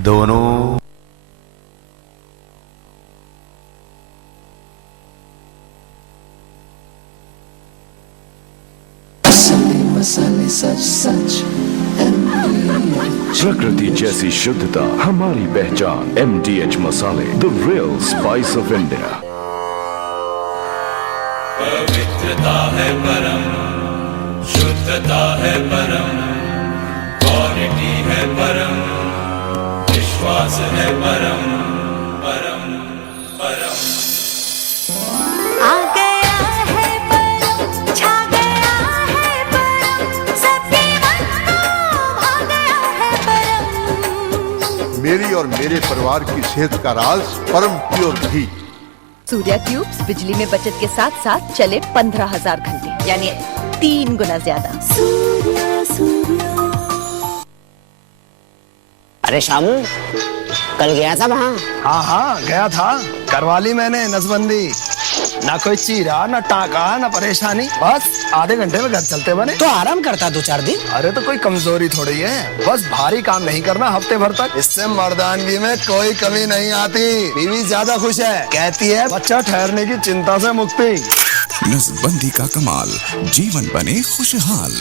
दोनों प्रकृति जैसी शुद्धता हमारी पहचान। MDH मसाले, the real spice of India. पवित्रता है परम, शुद्धता है परम, क्वालिटी है परम, विश्वास है परम, परम परम। आ गया है परम, छा गया है परम, सबके मन को भा गया है परम। मेरी और मेरे परिवार की सेहत का राज परम प्योर घी। सूर्या क्यूब्स बिजली में बचत के साथ साथ चले 15,000 घंटे, यानी 3 गुना ज्यादा। अरे शामू, कल गया था वहाँ? हाँ गया था, करवा ली मैंने नसबंदी। ना कोई चीरा, ना टाका, ना परेशानी, बस आधे घंटे में घर चलते बने। तो आराम करता 2-4 दिन। अरे तो कोई कमजोरी थोड़ी है, बस भारी काम नहीं करना हफ्ते भर तक। इससे मर्दानगी में कोई कमी नहीं आती। बीवी ज्यादा खुश है, कहती है बच्चा ठहरने की चिंता से मुक्ति। नसबंदी का कमाल, जीवन बने खुशहाल।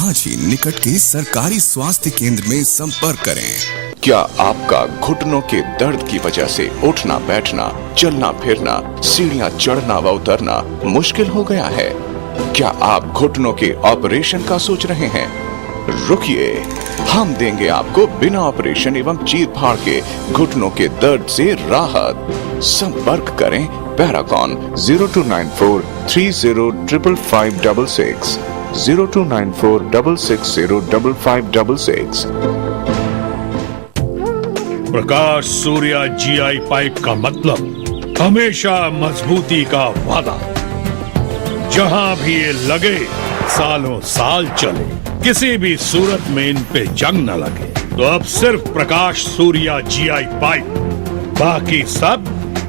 आज ही निकट के सरकारी स्वास्थ्य केंद्र में संपर्क करें। क्या आपका घुटनों के दर्द की वजह से उठना बैठना, चलना फिरना, सीढ़ियाँ चढ़ना व उतरना मुश्किल हो गया है? क्या आप घुटनों के ऑपरेशन का सोच रहे हैं? रुकिए, हम देंगे आपको बिना ऑपरेशन एवं चीर फाड़ के घुटनों के दर्द से राहत। संपर्क करें पैरागॉन 0294 305556 0294 6605566। प्रकाश सूर्या GI पाइप का मतलब हमेशा मजबूती का वादा। जहां भी ये लगे सालों साल चले, किसी भी सूरत में इन पे जंग न लगे। तो अब सिर्फ प्रकाश सूर्या GI पाइप, बाकी सब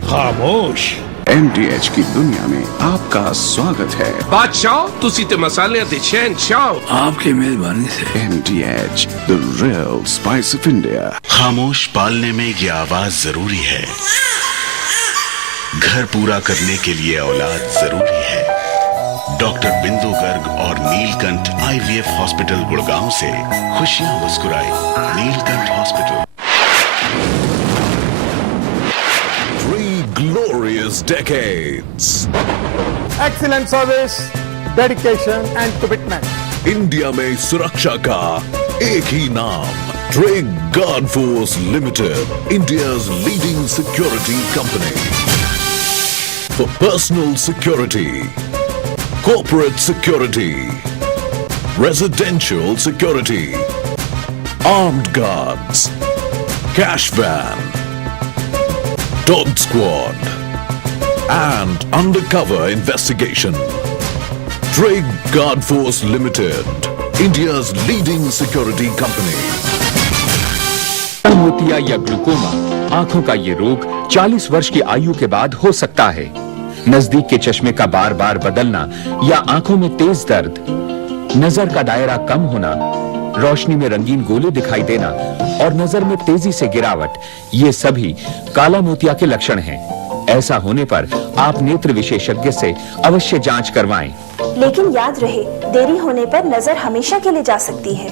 खामोश। MDH की दुनिया में आपका स्वागत है। बादशाह तुसी ते मसाले दे शहंशाह, आपकी मेहरबानी से। MDH, the real spice of India। खामोश पालने में ये आवाज जरूरी है, घर पूरा करने के लिए औलाद जरूरी है। डॉक्टर बिंदु गर्ग और नीलकंठ IVF हॉस्पिटल गुड़गांव से खुशियां मुस्कुराई। Neelkanth hospital. Glorious decades. Excellent service, dedication and commitment. India में सुरक्षा का एक ही नाम, Trig Guard Force Limited, India's leading security company. For personal security, corporate security, residential security, armed guards, cash van, dog squad, and undercover investigation. Trade Guard Force Limited, India's leading security company. मोतिया या glaucoma आंखों का ये रोग 40 वर्ष की आयु के बाद हो सकता है। नजदीक के चश्मे का बार बार बदलना या आंखों में तेज दर्द, नजर का दायरा कम होना, रोशनी में रंगीन गोले दिखाई देना और नजर में तेजी से गिरावट, ये सभी काला मोतिया के लक्षण हैं। ऐसा होने पर आप नेत्र विशेषज्ञ से अवश्य जांच करवाएं। लेकिन याद रहे, देरी होने पर नजर हमेशा के लिए जा सकती है।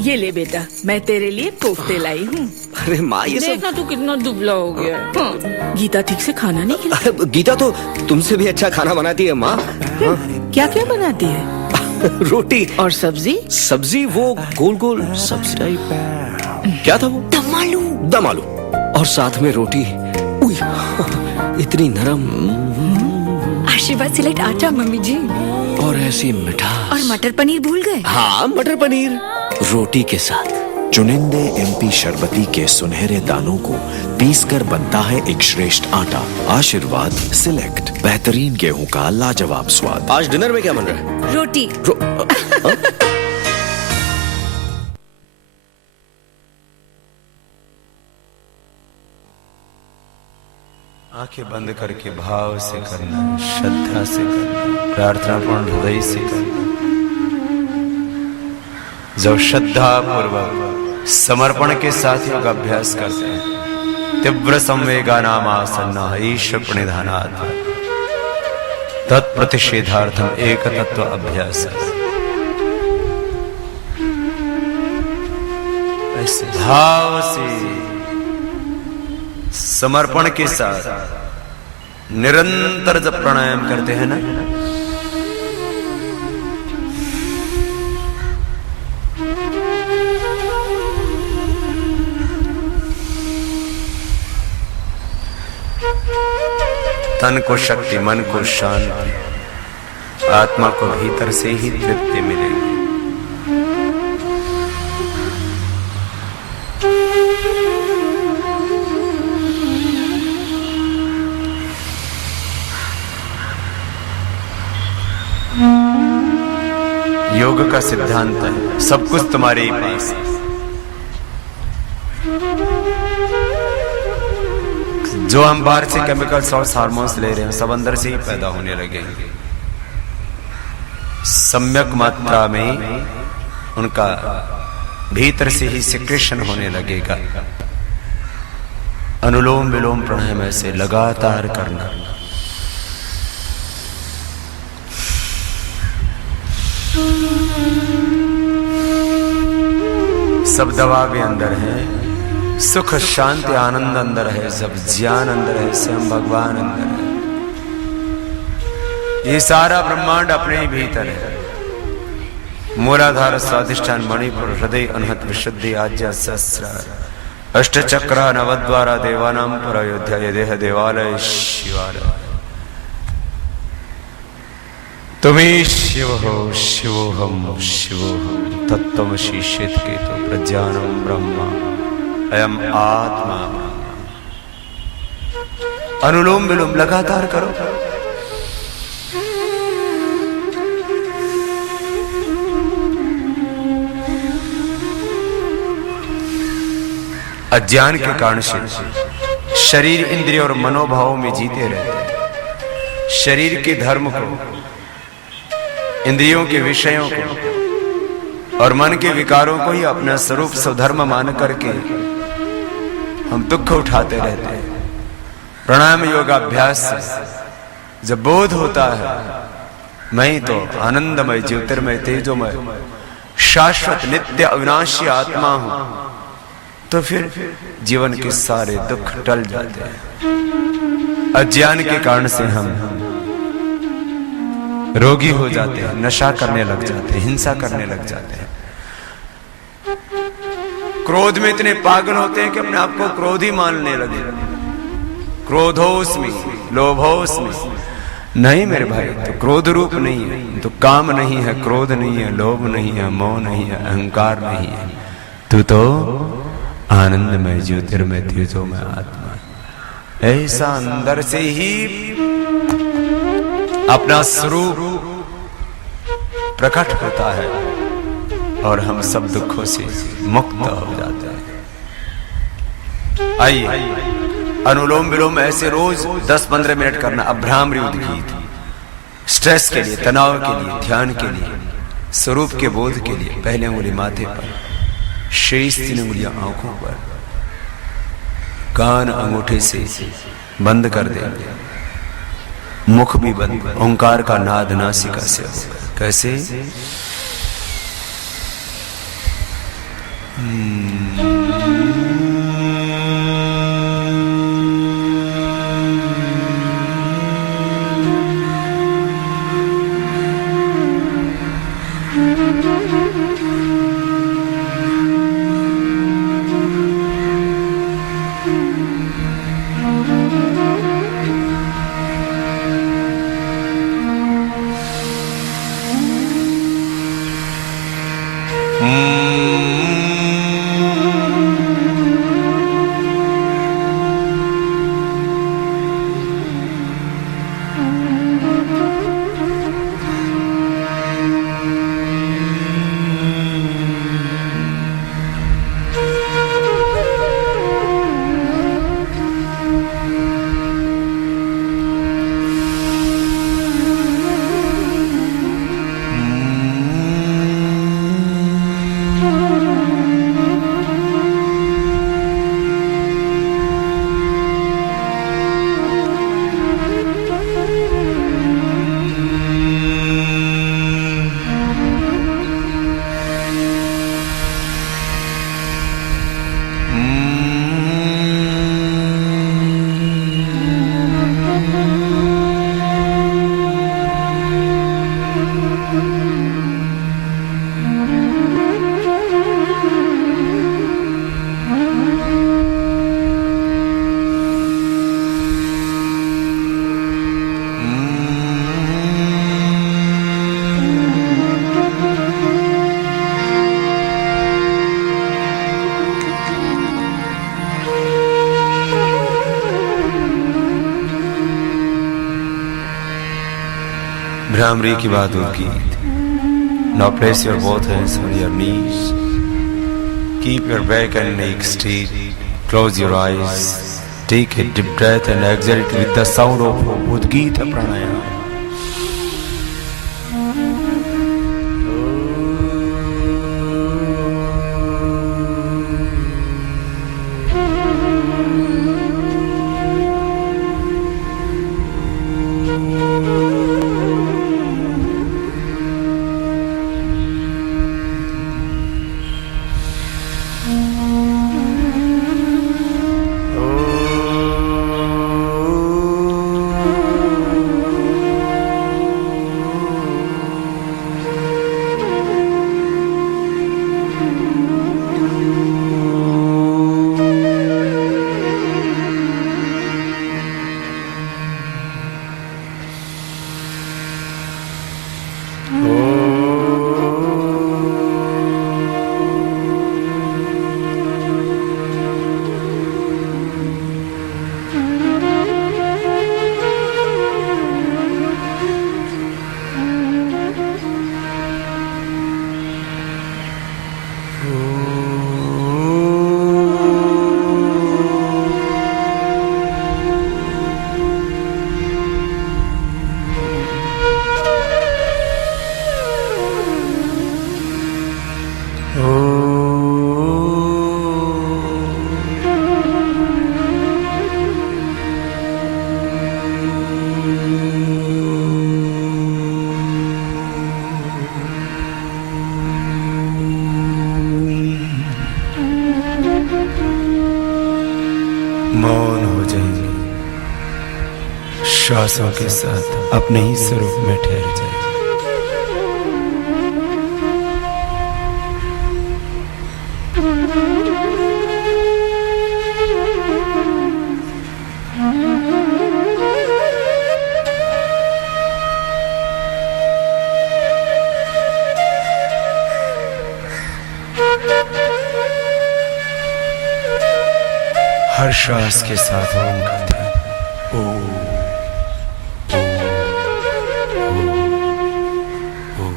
ये ले बेटा, मैं तेरे लिए कोफ्ते लाई हूँ। अरे माँ, ये सब देखना तू कितना दुबला हो गया है। हाँ। गीता ठीक से खाना नहीं खिलाती। गीता तो तुमसे भी अच्छा खाना बनाती है माँ। क्या क्या बनाती है? रोटी और सब्जी। सब्जी वो गोल गोल सब्जी टाइप, क्या था वो? दम आलू। दम आलू और साथ में रोटी, इतनी नरम। आशीर्वाद सिलेक्ट आटा मम्मी जी। और ऐसी मिठास। और मटर पनीर भूल गए? हाँ, मटर पनीर रोटी के साथ। चुनिंदे एमपी शरबती के सुनहरे दानों को पीसकर बनता है एक श्रेष्ठ आटा। आशीर्वाद सिलेक्ट, बेहतरीन गेहूं का लाजवाब स्वाद। आज डिनर में क्या बन रहा है? रोटी। आंखें बंद करके भाव से करना, श्रद्धा से करना, प्रार्थनापूर्ण हृदय से करना। जब श्रद्धा पूर्वक समर्पण के साथ योग अभ्यास करते हैं, तीव्र संवेगा नाम आसन्न ईश प्रणिधानात् तत्प्रतिषेधार्थम एक तत्व अभ्यास। ऐसे भाव से समर्पण के साथ निरंतर जब प्राणायाम करते हैं ना, तन को शक्ति, मन को शांति, आत्मा को भीतर से ही तृप्ति मिलेगी। योग का सिद्धांत है, सब कुछ तुम्हारे ही पास है। जो हम बाहर से केमिकल्स और हार्मोन्स ले रहे हैं, सब अंदर से ही पैदा होने लगेंगे। सम्यक मात्रा में उनका भीतर से ही सिक्रेशन होने लगेगा। अनुलोम विलोम प्राणायाम ऐसे लगातार करना। सब दवा भी अंदर है, सुख शांति आनंद अंदर है, सब ज्ञान अंदर है, स्वयं भगवान अंदर है। ये सारा ब्रह्मांड अपने ही भीतर है। मूलाधार स्वाधिष्ठान मणिपुर हृदय अनहत विशुद्धि आज्ञा सहस्रार अष्ट चक्र नवद्वारा देवानां पर अयोध्या ये देह देवालय शिवालय। तुम्ही शिव हो शिवोहम शिवोहम तत्त्वमसि श्वेतकेतो प्रज्ञानम ब्रह्मा अयम आत्मा। अनुलोम विलोम लगातार करो। अज्ञान के कारण से शरीर इंद्रिय और मनोभावों में जीते रहते हैं। शरीर के धर्म को, इंद्रियों के विषयों को और मन के विकारों को ही अपना स्वरूप स्वधर्म मान करके हम दुख उठाते रहते हैं। प्राणायाम योगाभ्यास से जब बोध होता है मैं ही तो आनंदमय ज्योतिर्मय तेजोमय शाश्वत नित्य अविनाशी आत्मा हूं, तो फिर जीवन के सारे दुख टल जाते हैं। अज्ञान के कारण से हम रोगी हो जाते हैं, नशा करने लग जाते हैं, हिंसा करने लग जाते हैं, क्रोध में इतने पागल होते हैं कि अपने आप को क्रोधी मानने लगे। क्रोधोस्मि लोभोस्मि। नहीं मेरे भाई, तो क्रोध रूप नहीं है, तो काम नहीं है, क्रोध नहीं है, लोभ नहीं है, मोह नहीं है, अहंकार नहीं है, तू तो आनंदमय ज्योतिर्मय तेजोमय आत्मा। ऐसा अंदर से ही अपना स्वरूप प्रकट होता है। और हम सब दुखों से मुक्त हो जाते हैं। आइए अनुलोम विलोम ऐसे रोज 10-15 मिनट करना। अब भ्रामरी उद्गीत स्ट्रेस के लिए, तनाव के लिए, ध्यान के लिए, स्वरूप के बोध के लिए पहले उंगली माथे पर, शेष 3 उंगलियां आंखों पर, कान अंगूठे से बंद कर देंगे, मुख भी बंद, ओंकार का नाद नासिका से होगा। कैसे? भ्रामरी की बात होगी। Now place your both hands on your knees. Keep your back and neck straight. Close your eyes. Take a deep breath and exhale with the sound of Udgita Pranayama. मौन हो जाइए, श्वासों के साथ अपने ही स्वरूप में ठहर जाइए। हर श्वास के साथ ओम का ध्यान। ओम ओम ओम।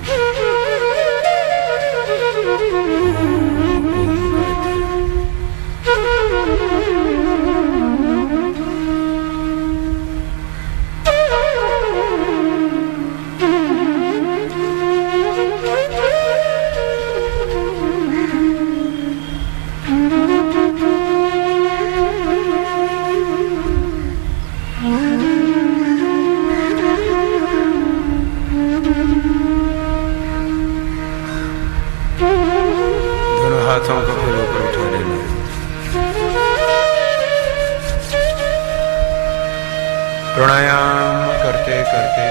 प्राणायाम करते करते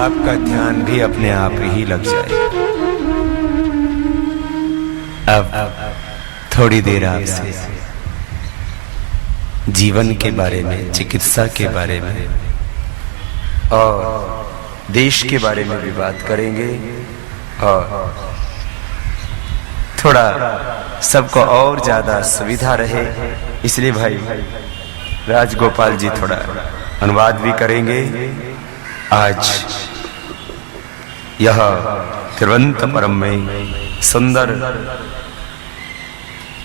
आपका ध्यान भी अपने आप ही लग जाए। अब थोड़ी देर आपसे जीवन के बारे में, चिकित्सा के बारे में और देश के बारे में भी बात करेंगे और थोड़ा सबको और ज्यादा सुविधा रहे इसलिए भाई राजगोपाल जी थोड़ा अनुवाद भी करेंगे। आज यह तिरुवनंतपुरम में सुंदर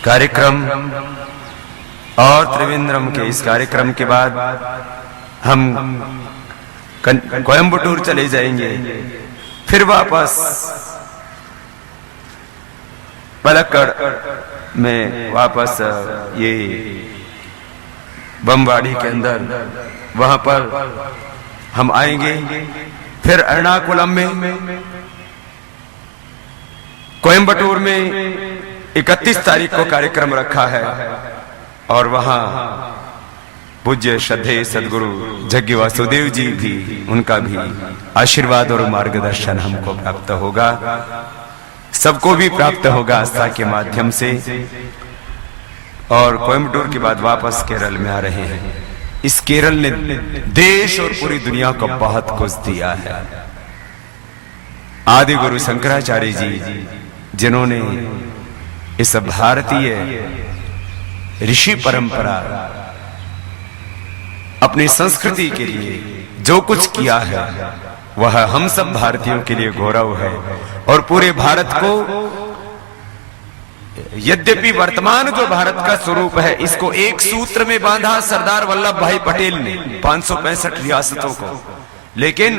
कार्यक्रम और त्रिवेंद्रम के इस कार्यक्रम के बाद हम कोयम्बटूर चले जाएंगे, फिर वापस पलक्कड़ में वापस ये बमवाड़ी के अंदर वहां पर हम आएंगे, फिर एर्नाकुलम में, कोयम्बटूर में 31 तारीख को कार्यक्रम रखा है और वहां पूज्य श्रद्धेय सदगुरु जग्गी वासुदेव जी भी, उनका भी आशीर्वाद और मार्गदर्शन हमको प्राप्त होगा, सबको भी प्राप्त होगा आस्था के माध्यम से। और कोयम्बटूर के बाद वापस केरल में आ रहे हैं। इस केरल ने देश और पूरी दुनिया को बहुत कुछ दिया है। आदि गुरु शंकराचार्य जी जिन्होंने इस भारतीय ऋषि परंपरा अपनी संस्कृति के लिए जो कुछ किया है वह हम सब भारतीयों के लिए गौरव है। और पूरे भारत को, यद्यपि वर्तमान जो भारत का स्वरूप है इसको एक सूत्र में बांधा सरदार वल्लभ भाई पटेल ने 565 रियासतों को, लेकिन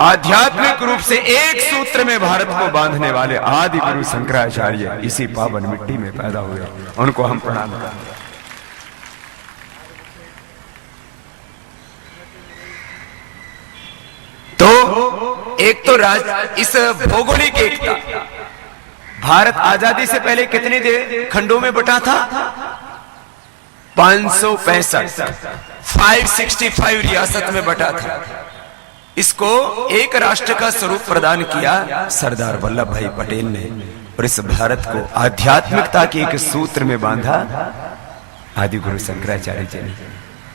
आध्यात्मिक रूप से एक सूत्र में भारत को बांधने वाले आदि गुरु शंकराचार्य इसी पावन मिट्टी में पैदा हुए, उनको हम प्रणाम करते हैं। तो एक तो इस भौगोलिक एकता, भारत आजादी से पहले कितने खंडों में बटा था? 565, 565 रियासत में बटा था। इसको एक राष्ट्र का स्वरूप प्रदान किया सरदार वल्लभ भाई पटेल ने, और इस भारत को आध्यात्मिकता के एक सूत्र में बांधा आदि गुरु शंकराचार्य जी ने।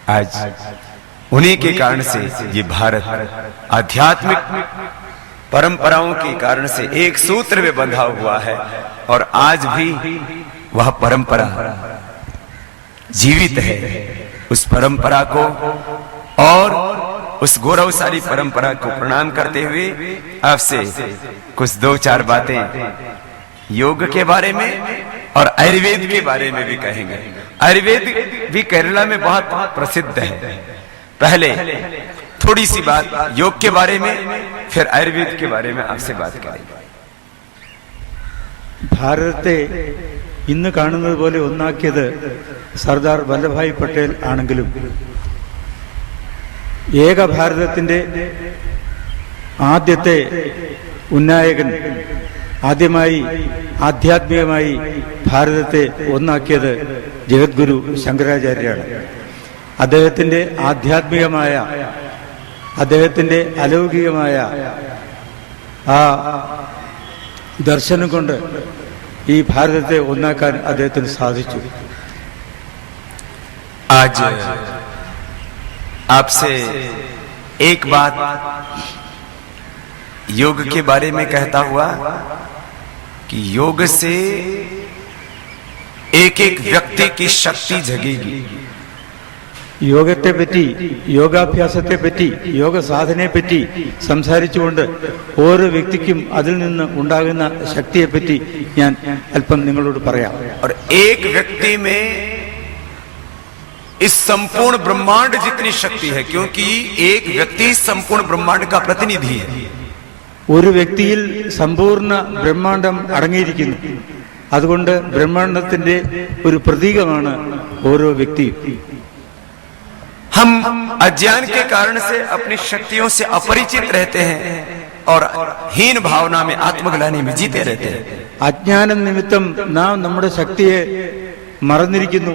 आज उन्हीं के कारण से ये भारत आध्यात्मिक परंपराओं के कारण से एक सूत्र में बंधा हुआ है, और आज भी वह परंपरा जीवित है। उस परंपरा को और उस गौरवशाली परंपरा को प्रणाम करते हुए आपसे कुछ 2-4 बातें योग के बारे में और आयुर्वेद के बारे में भी कहेंगे। आयुर्वेद भी केरला में बहुत प्रसिद्ध है। पहले थोड़ी सी बात योग के बारे में, फिर आयुर्वेद के बारे में आपसे बात करेंगे। ഭാരതത്തെ ഇന്ന് കാണുന്നത് പോലെ ഒന്നാക്കിയത് സർദാർ വല്ലഭായ് പട്ടേൽ ആണെങ്കിലും ഏക ഭാരതത്തിന്റെ ആദ്യത്തെ ഉന്നായകൻ, ആദ്യമായി ആധ്യാത്മികമായി ഭാരതത്തെ ഒന്നാക്കിയത് ജഗദ്ഗുരു ശങ്കരാചാര്യരാണ്. അദ്ദേഹത്തിന്റെ ആധ്യാത്മികമായ, അദ്ദേഹത്തിന്റെ അലൗകികമായ ആ ദർശനം കൊണ്ട് ഈ ഭാരതത്തെ ഒന്നാക്കാൻ അദ്ദേഹത്തിന് സാധിച്ചു. आज आपसे एक बात योग के बारे में कहता हुआ कि योग से एक एक व्यक्ति की शक्ति जगेगी. യോഗത്തെ പറ്റി, യോഗാഭ്യാസത്തെ പറ്റി, യോഗ സാധനയെ പറ്റി സംസാരിച്ചുകൊണ്ട് ഓരോ വ്യക്തിക്കും അതിൽ നിന്ന് ഉണ്ടാകുന്ന ശക്തിയെ പറ്റി ഞാൻ അല്പം നിങ്ങളോട് പറയാം. और एक व्यक्ति में इस संपूर्ण ब्रह्मांड जितनी शक्ति है, क्योंकि एक व्यक्ति संपूर्ण ब्रह्मांड का प्रतिनिधि है. ഒരു വ്യക്തിയിൽ സമ്പൂർണ്ണ ബ്രഹ്മാണ്ഡം അടങ്ങിയിരിക്കുന്നു. അതുകൊണ്ട് ബ്രഹ്മാണ്ഡത്തിന്റെ ഒരു പ്രതീകമാണ് ഓരോ വ്യക്തിയും. हम अज्ञान के कारण से अपनी शक्तियों से अपरिचित रहते हैं और हीन भावना में, आत्मग्लानि में जीते रहते हैं. അജ്ഞാനം നിമിത്തം നാം നമ്മുടെ ശക്തിയെ മറന്നിരിക്കുന്നു.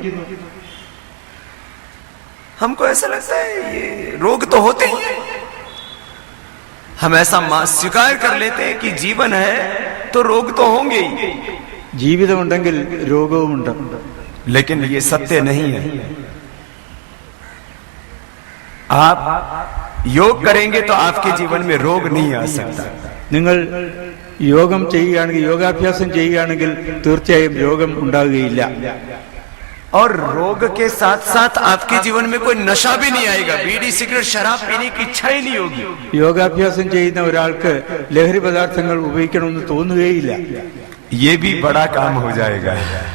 हमको ऐसा लगता है ये रोग तो होते ही हैं। हम ऐसा स्वीकार कर लेते हैं कि जीवन है तो रोग तो होंगे ही, ജീവിതമുണ്ടെങ്കിൽ രോഗവുമുണ്ട്. लेकिन ये सत्य नहीं है। आप योग करेंगे तो आपके जीवन में रोग नहीं आ सकता। നിങ്ങൾ യോഗം ചെയ്യുകയാണെങ്കിൽ, യോഗാഭ്യാസം ചെയ്യുകയാണെങ്കിൽ തീർച്ചയായും രോഗം ഉണ്ടാവുകയില്ല. और रोग के साथ साथ आपके जीवन में कोई नशा भी नहीं आएगा। बीड़ी सिगरेट शराब पीने की इच्छा ही नहीं होगी। യോഗാഭ്യാസം ചെയ്യുന്ന ഒരാൾക്ക് ലഹരി പദാർത്ഥങ്ങൾ ഉപയോഗിക്കണമെന്ന് തോന്നുകയില്ല. ये भी बड़ा काम हो जाएगा।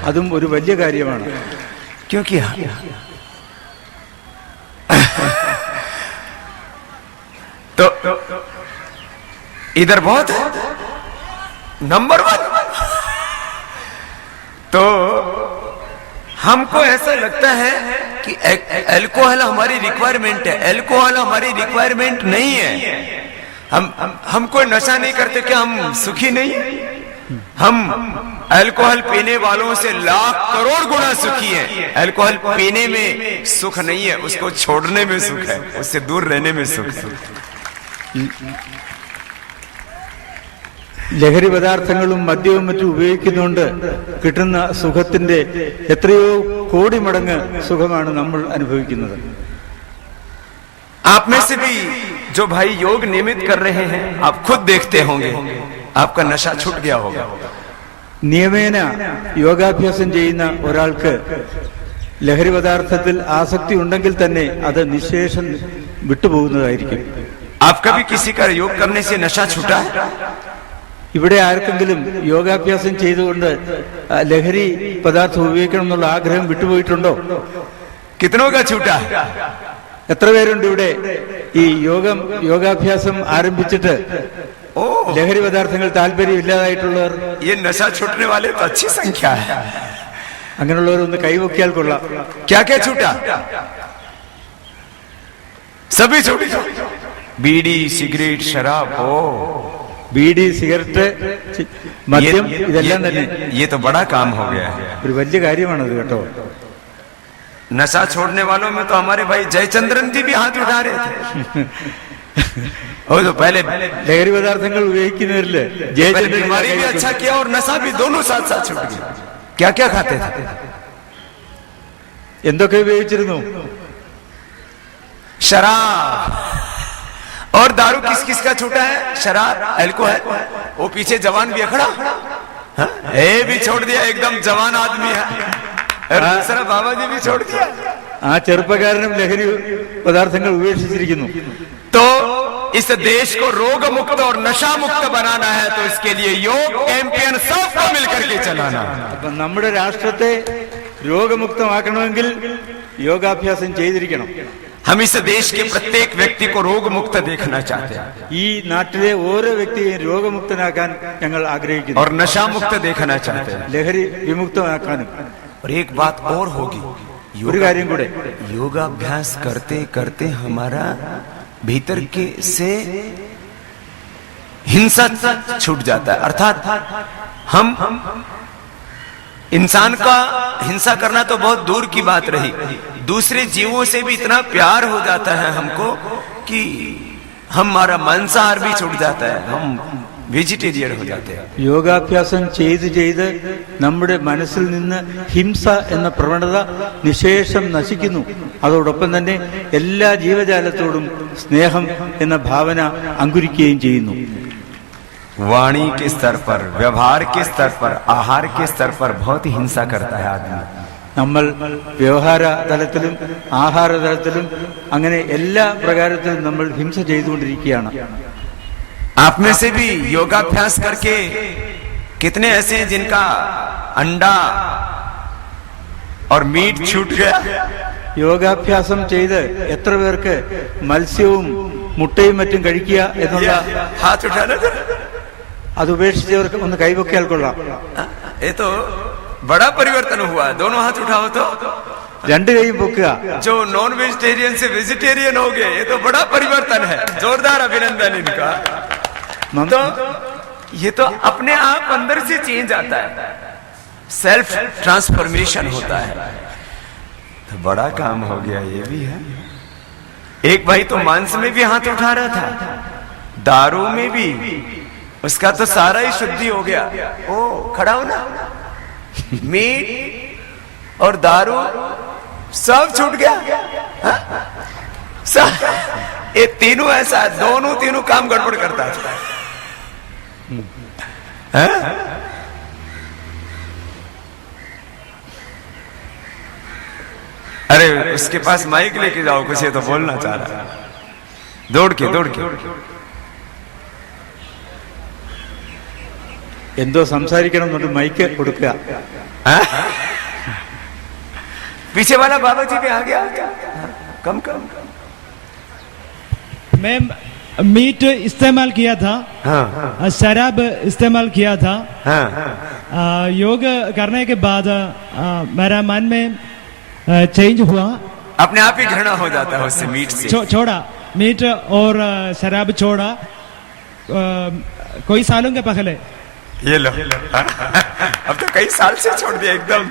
അതും ഒരു വലിയ കാര്യമാണ്. क्योंकि तो इधर बहुत है नंबर 1। तो हमको ऐसा लगता है कि अल्कोहल हमारी रिक्वायरमेंट है। अल्कोहल हमारी रिक्वायरमेंट नहीं है। हम कोई नशा नहीं करते, क्या हम सुखी नहीं है? हम अल्कोहल पीने वालों से लाख करोड़ गुना सुखी हैं। अल्कोहल पीने में सुख नहीं है, उसको छोड़ने में सुख है, उससे दूर रहने में सुख है। ലഹരി പദാർത്ഥങ്ങളും മദ്യവും മറ്റും ഉപയോഗിക്കുന്നുകൊണ്ട് കിട്ടുന്ന സുഖത്തിന്റെ എത്രയോ കോടി മടങ്ങ് സുഖമാണ് നമ്മൾ അനുഭവിക്കുന്നത്. आप में से भी जो भाई योग नियमित कर रहे हैं, आप खुद देखते होंगे आपका नशा छूट गया होगा। നിയമേന യോഗാഭ്യാസം ചെയ്യുന്ന ഒരാൾക്ക് ലഹരി പദാർത്ഥത്തിൽ ആസക്തി ഉണ്ടെങ്കിൽ തന്നെ അത് നിശേഷം വിട്ടുപോകുന്നതായിരിക്കും. आप कभी किसी का योग करने से नशा छूटा है? ഇവിടെ ആർക്കെങ്കിലും യോഗാഭ്യാസം ചെയ്തുകൊണ്ട് ലഹരി പദാർത്ഥം ഉപയോഗിക്കണം എന്നുള്ള ആഗ്രഹം വിട്ടുപോയിട്ടുണ്ടോ? कितनों का छूटा? എത്ര പേരുണ്ട് ഇവിടെ ഈ യോഗാഭ്യാസം ആരംഭിച്ചിട്ട് ലഹരി പദാർത്ഥങ്ങൾ താല്പര്യം ഇല്ലാതായിട്ടുള്ളവർ? ये नशा छूटने वाले तो अच्छी संख्या है। അങ്ങനെയുള്ളവരൊന്ന് കൈവക്കിയാൽ കൊള്ളാം. क्या क्या छूटा? सभी छूट। बीड़ी सिगरेट शराब हो, ബീഡി സിഗരറ്റ് മദ്യം ഇതെല്ലാം തന്നെ ये तो बड़ा काम हो गया है। ഒരു വലിയ കാര്യമാണത് കേട്ടോ. नशा छोड़ने वालों में तो हमारे भाई जयचंद्रन जी भी हाथ उठा रहे थे। तो पहले ലഹരി പദാർത്ഥങ്ങൾ ഉപയോഗിക്കുന്നവരില് बीमारी भी अच्छा किया और नशा भी, दोनों साथ साथ छूट गया। क्या क्या खाते थे? എന്തൊക്കെ ഉപയോഗിച്ചിരുന്നു? शराब और दारू। किस किस का छूटा है? शराब, अल्कोहल। वो पीछे जवान भी खड़ा, ये भी छोड़ दिया, एकदम जवान आदमी है। और दूसरा बाबा जी भी छोड़ दिया। ആ ചെറുപ്പക്കാരനും ലഹരി പദാർത്ഥങ്ങൾ ഉപേക്ഷിച്ചിരിക്കുന്നു. तो इस देश को रोग मुक्त और नशा मुक्त बनाना है, तो इसके लिए योग कैंपेन सबको मिलकर के चलाना है। അപ്പം നമ്മുടെ രാഷ്ട്രത്തെ രോഗമുക്തമാക്കണമെങ്കിൽ യോഗാഭ്യാസം ചെയ്തിരിക്കണം. हम इस देश के प्रत्येक व्यक्ति को रोग मुक्त देखना चाहते हैं ഈ നാട്ടിലെ ഓരോ വ്യക്തിയെയും രോഗമുക്തനാക്കാൻ ഞങ്ങൾ ആഗ്രഹിക്കുന്നു. और नशा मुक्त देखना चाहते हैं। ലഹരി വിമുക്തമാക്കാനും. और एक बात और होगी, ഒരു കാര്യം കൂടെ, योगाभ्यास करते करते हमारा भीतर के से हिंसा छूट जाता है। अर्थात हम इंसान का हिंसा करना तो बहुत दूर की बात रही, दूसरे जीवों से भी इतना प्यार हो जाता है हमको कि हमारा मांसाहार भी छूट जाता है, हम വെജിറ്റേറിയൻ हो जाते हैं। യോഗാഭ്യാസം ചെയ്ത് നമ്മുടെ മനസ്സിൽ നിന്ന് ഹിംസ എന്ന പ്രവണത നിശേഷം നശിക്കുന്നു. അതോടൊപ്പം തന്നെ എല്ലാ ജീവജാലത്തോടും സ്നേഹം എന്ന ഭാവന അങ്കുരിക്കുകയും ചെയ്യുന്നു. वाणी के स्तर पर, व्यवहार के स्तर पर, आहार के स्तर पर बहुत ही हिंसा करता है आदमी। നമ്മൾ വ്യവഹാര തലത്തിലും ആഹാര തലത്തിലും അങ്ങനെ എല്ലാ പ്രകാരത്തിലും നമ്മൾ ഹിംസ ചെയ്തുകൊണ്ടിരിക്കുകയാണ്. आप में से भी योगाभ्यास करके कितने ऐसे हैं जिनका अंडा और मीट छूट गया? യോഗാഭ്യാസം ചെയ്ത് എത്ര പേർക്ക് മത്സ്യവും മുട്ടയും മറ്റും കഴിക്കുക എന്നുള്ള हाथ उठाना അത് ഉപേക്ഷിച്ചവർക്ക് ഒന്ന് കൈവക്കിയാൽ കൊള്ളാം. ये तो बड़ा परिवर्तन हुआ। दोनों हाथ उठाओ तो രണ്ട് കൈയും പൊക്കുക. जो नॉन वेजिटेरियन से वेजिटेरियन हो गए, ये तो बड़ा परिवर्तन है। जोरदार अभिनंदन इनका। तो ये तो अपने आप अंदर से चेंज आता है, सेल्फ ट्रांसफॉर्मेशन होता है। तो बड़ा काम हो गया, ये भी है। एक भाई तो मांस में भी हाथ उठा रहा था, दारू में भी, उसका तो सारा ही शुद्धि हो गया। ओ खड़ा हो ना, मीट और दारू सब छूट गया। सब ये तीनों ऐसा, दोनों तीनों काम गड़बड़ करता था। अरे उसके पास माइक लेके जाओ, कुछ ये तो बोलना चाह रहा है। दौड़ के എന്തോ സംസാരിക്കണമെന്നുണ്ട് മൈക്ക് കൊടുക്കുക. पीछे वाला बाबा जी भी आ गया। कम मैं मीट इस्तेमाल किया था, शराब इस्तेमाल किया था। योग करने के बाद मेरा मन में चेंज हुआ, अपने आप ही घृणा हो जाता है उससे, मीट से छोड़ा, मीट और शराब छोड़ा कोई सालों के पहले। ये लो अब तो कई साल से छोड़ दिया एकदम।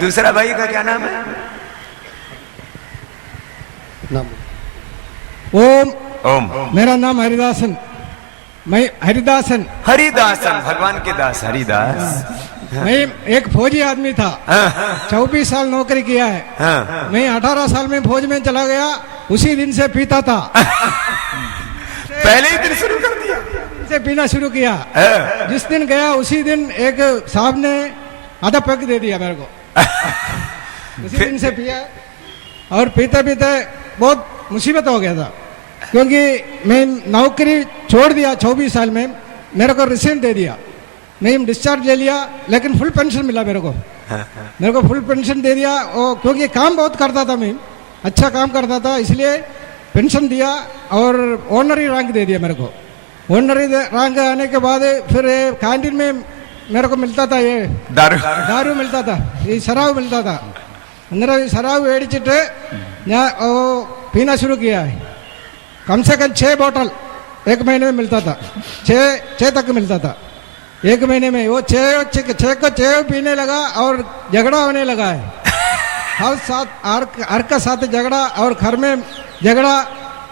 दूसरा भाई का क्या नाम है? ओम। मेरा नाम हरिदासन, मैं हरिदासन भगवान के दास हरिदास। मैं एक फौजी आदमी था, 24 साल नौकरी किया है। मैं 18 साल में फौज में चला गया, उसी दिन से पीता था। पहले ही दिन शुरू कर दिया, से पीना शुरू किया। जिस दिन गया उसी दिन एक साहब ने आधा पैक दे दिया मेरे को। उसी दिन से पिया और पीते पीते बहुत मुसीबत हो गया था, क्योंकि मैं नौकरी छोड़ दिया 24 साल में, मेरे को रिसीव दे दिया, मैं डिस्चार्ज ले लिया, लेकिन फुल पेंशन मिला मेरे को फुल पेंशन दे दिया। और क्योंकि काम बहुत करता था, मैं अच्छा काम करता था, इसलिए पेंशन दिया और ऑनरी रैंक दे दिया मेरे को। ऑनरी रैंक आने के बाद फिर कैंटीन में मेरे को मिलता था ये दारू मिलता था, ये शराब मिलता था। अंदर शराब മേടിച്ചിട്ട് ഞാൻ पीना शुरू किया है। कम से कम 6 बोतल एक महीने में मिलता था, 6 तक मिलता था एक महीने में। वो 6 पीने लगा और झगड़ा होने लगा है। हर का साथ झगड़ा और घर में झगड़ा,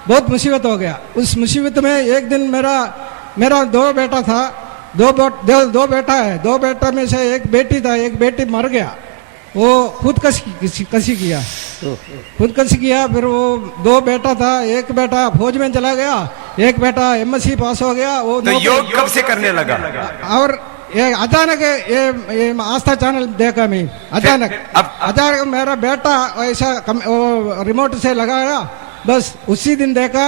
बहुत मुसीबत हो गया। उस मुसीबत में एक दिन मेरा 2 बेटा था, 2 बेटा है, 2 बेटा में से एक बेटी था, एक बेटी मर गया। वो खुदकशी किया। फिर वो 2 बेटा था, एक बेटा फौज में चला गया, एक बेटा MSc पास हो गया। वो तो योग कब से करने लगा? और ये अचानक ये आस्था चैनल देखा मैं, अचानक मेरा बेटा ऐसा रिमोट से लगाया, बस उसी दिन देखा।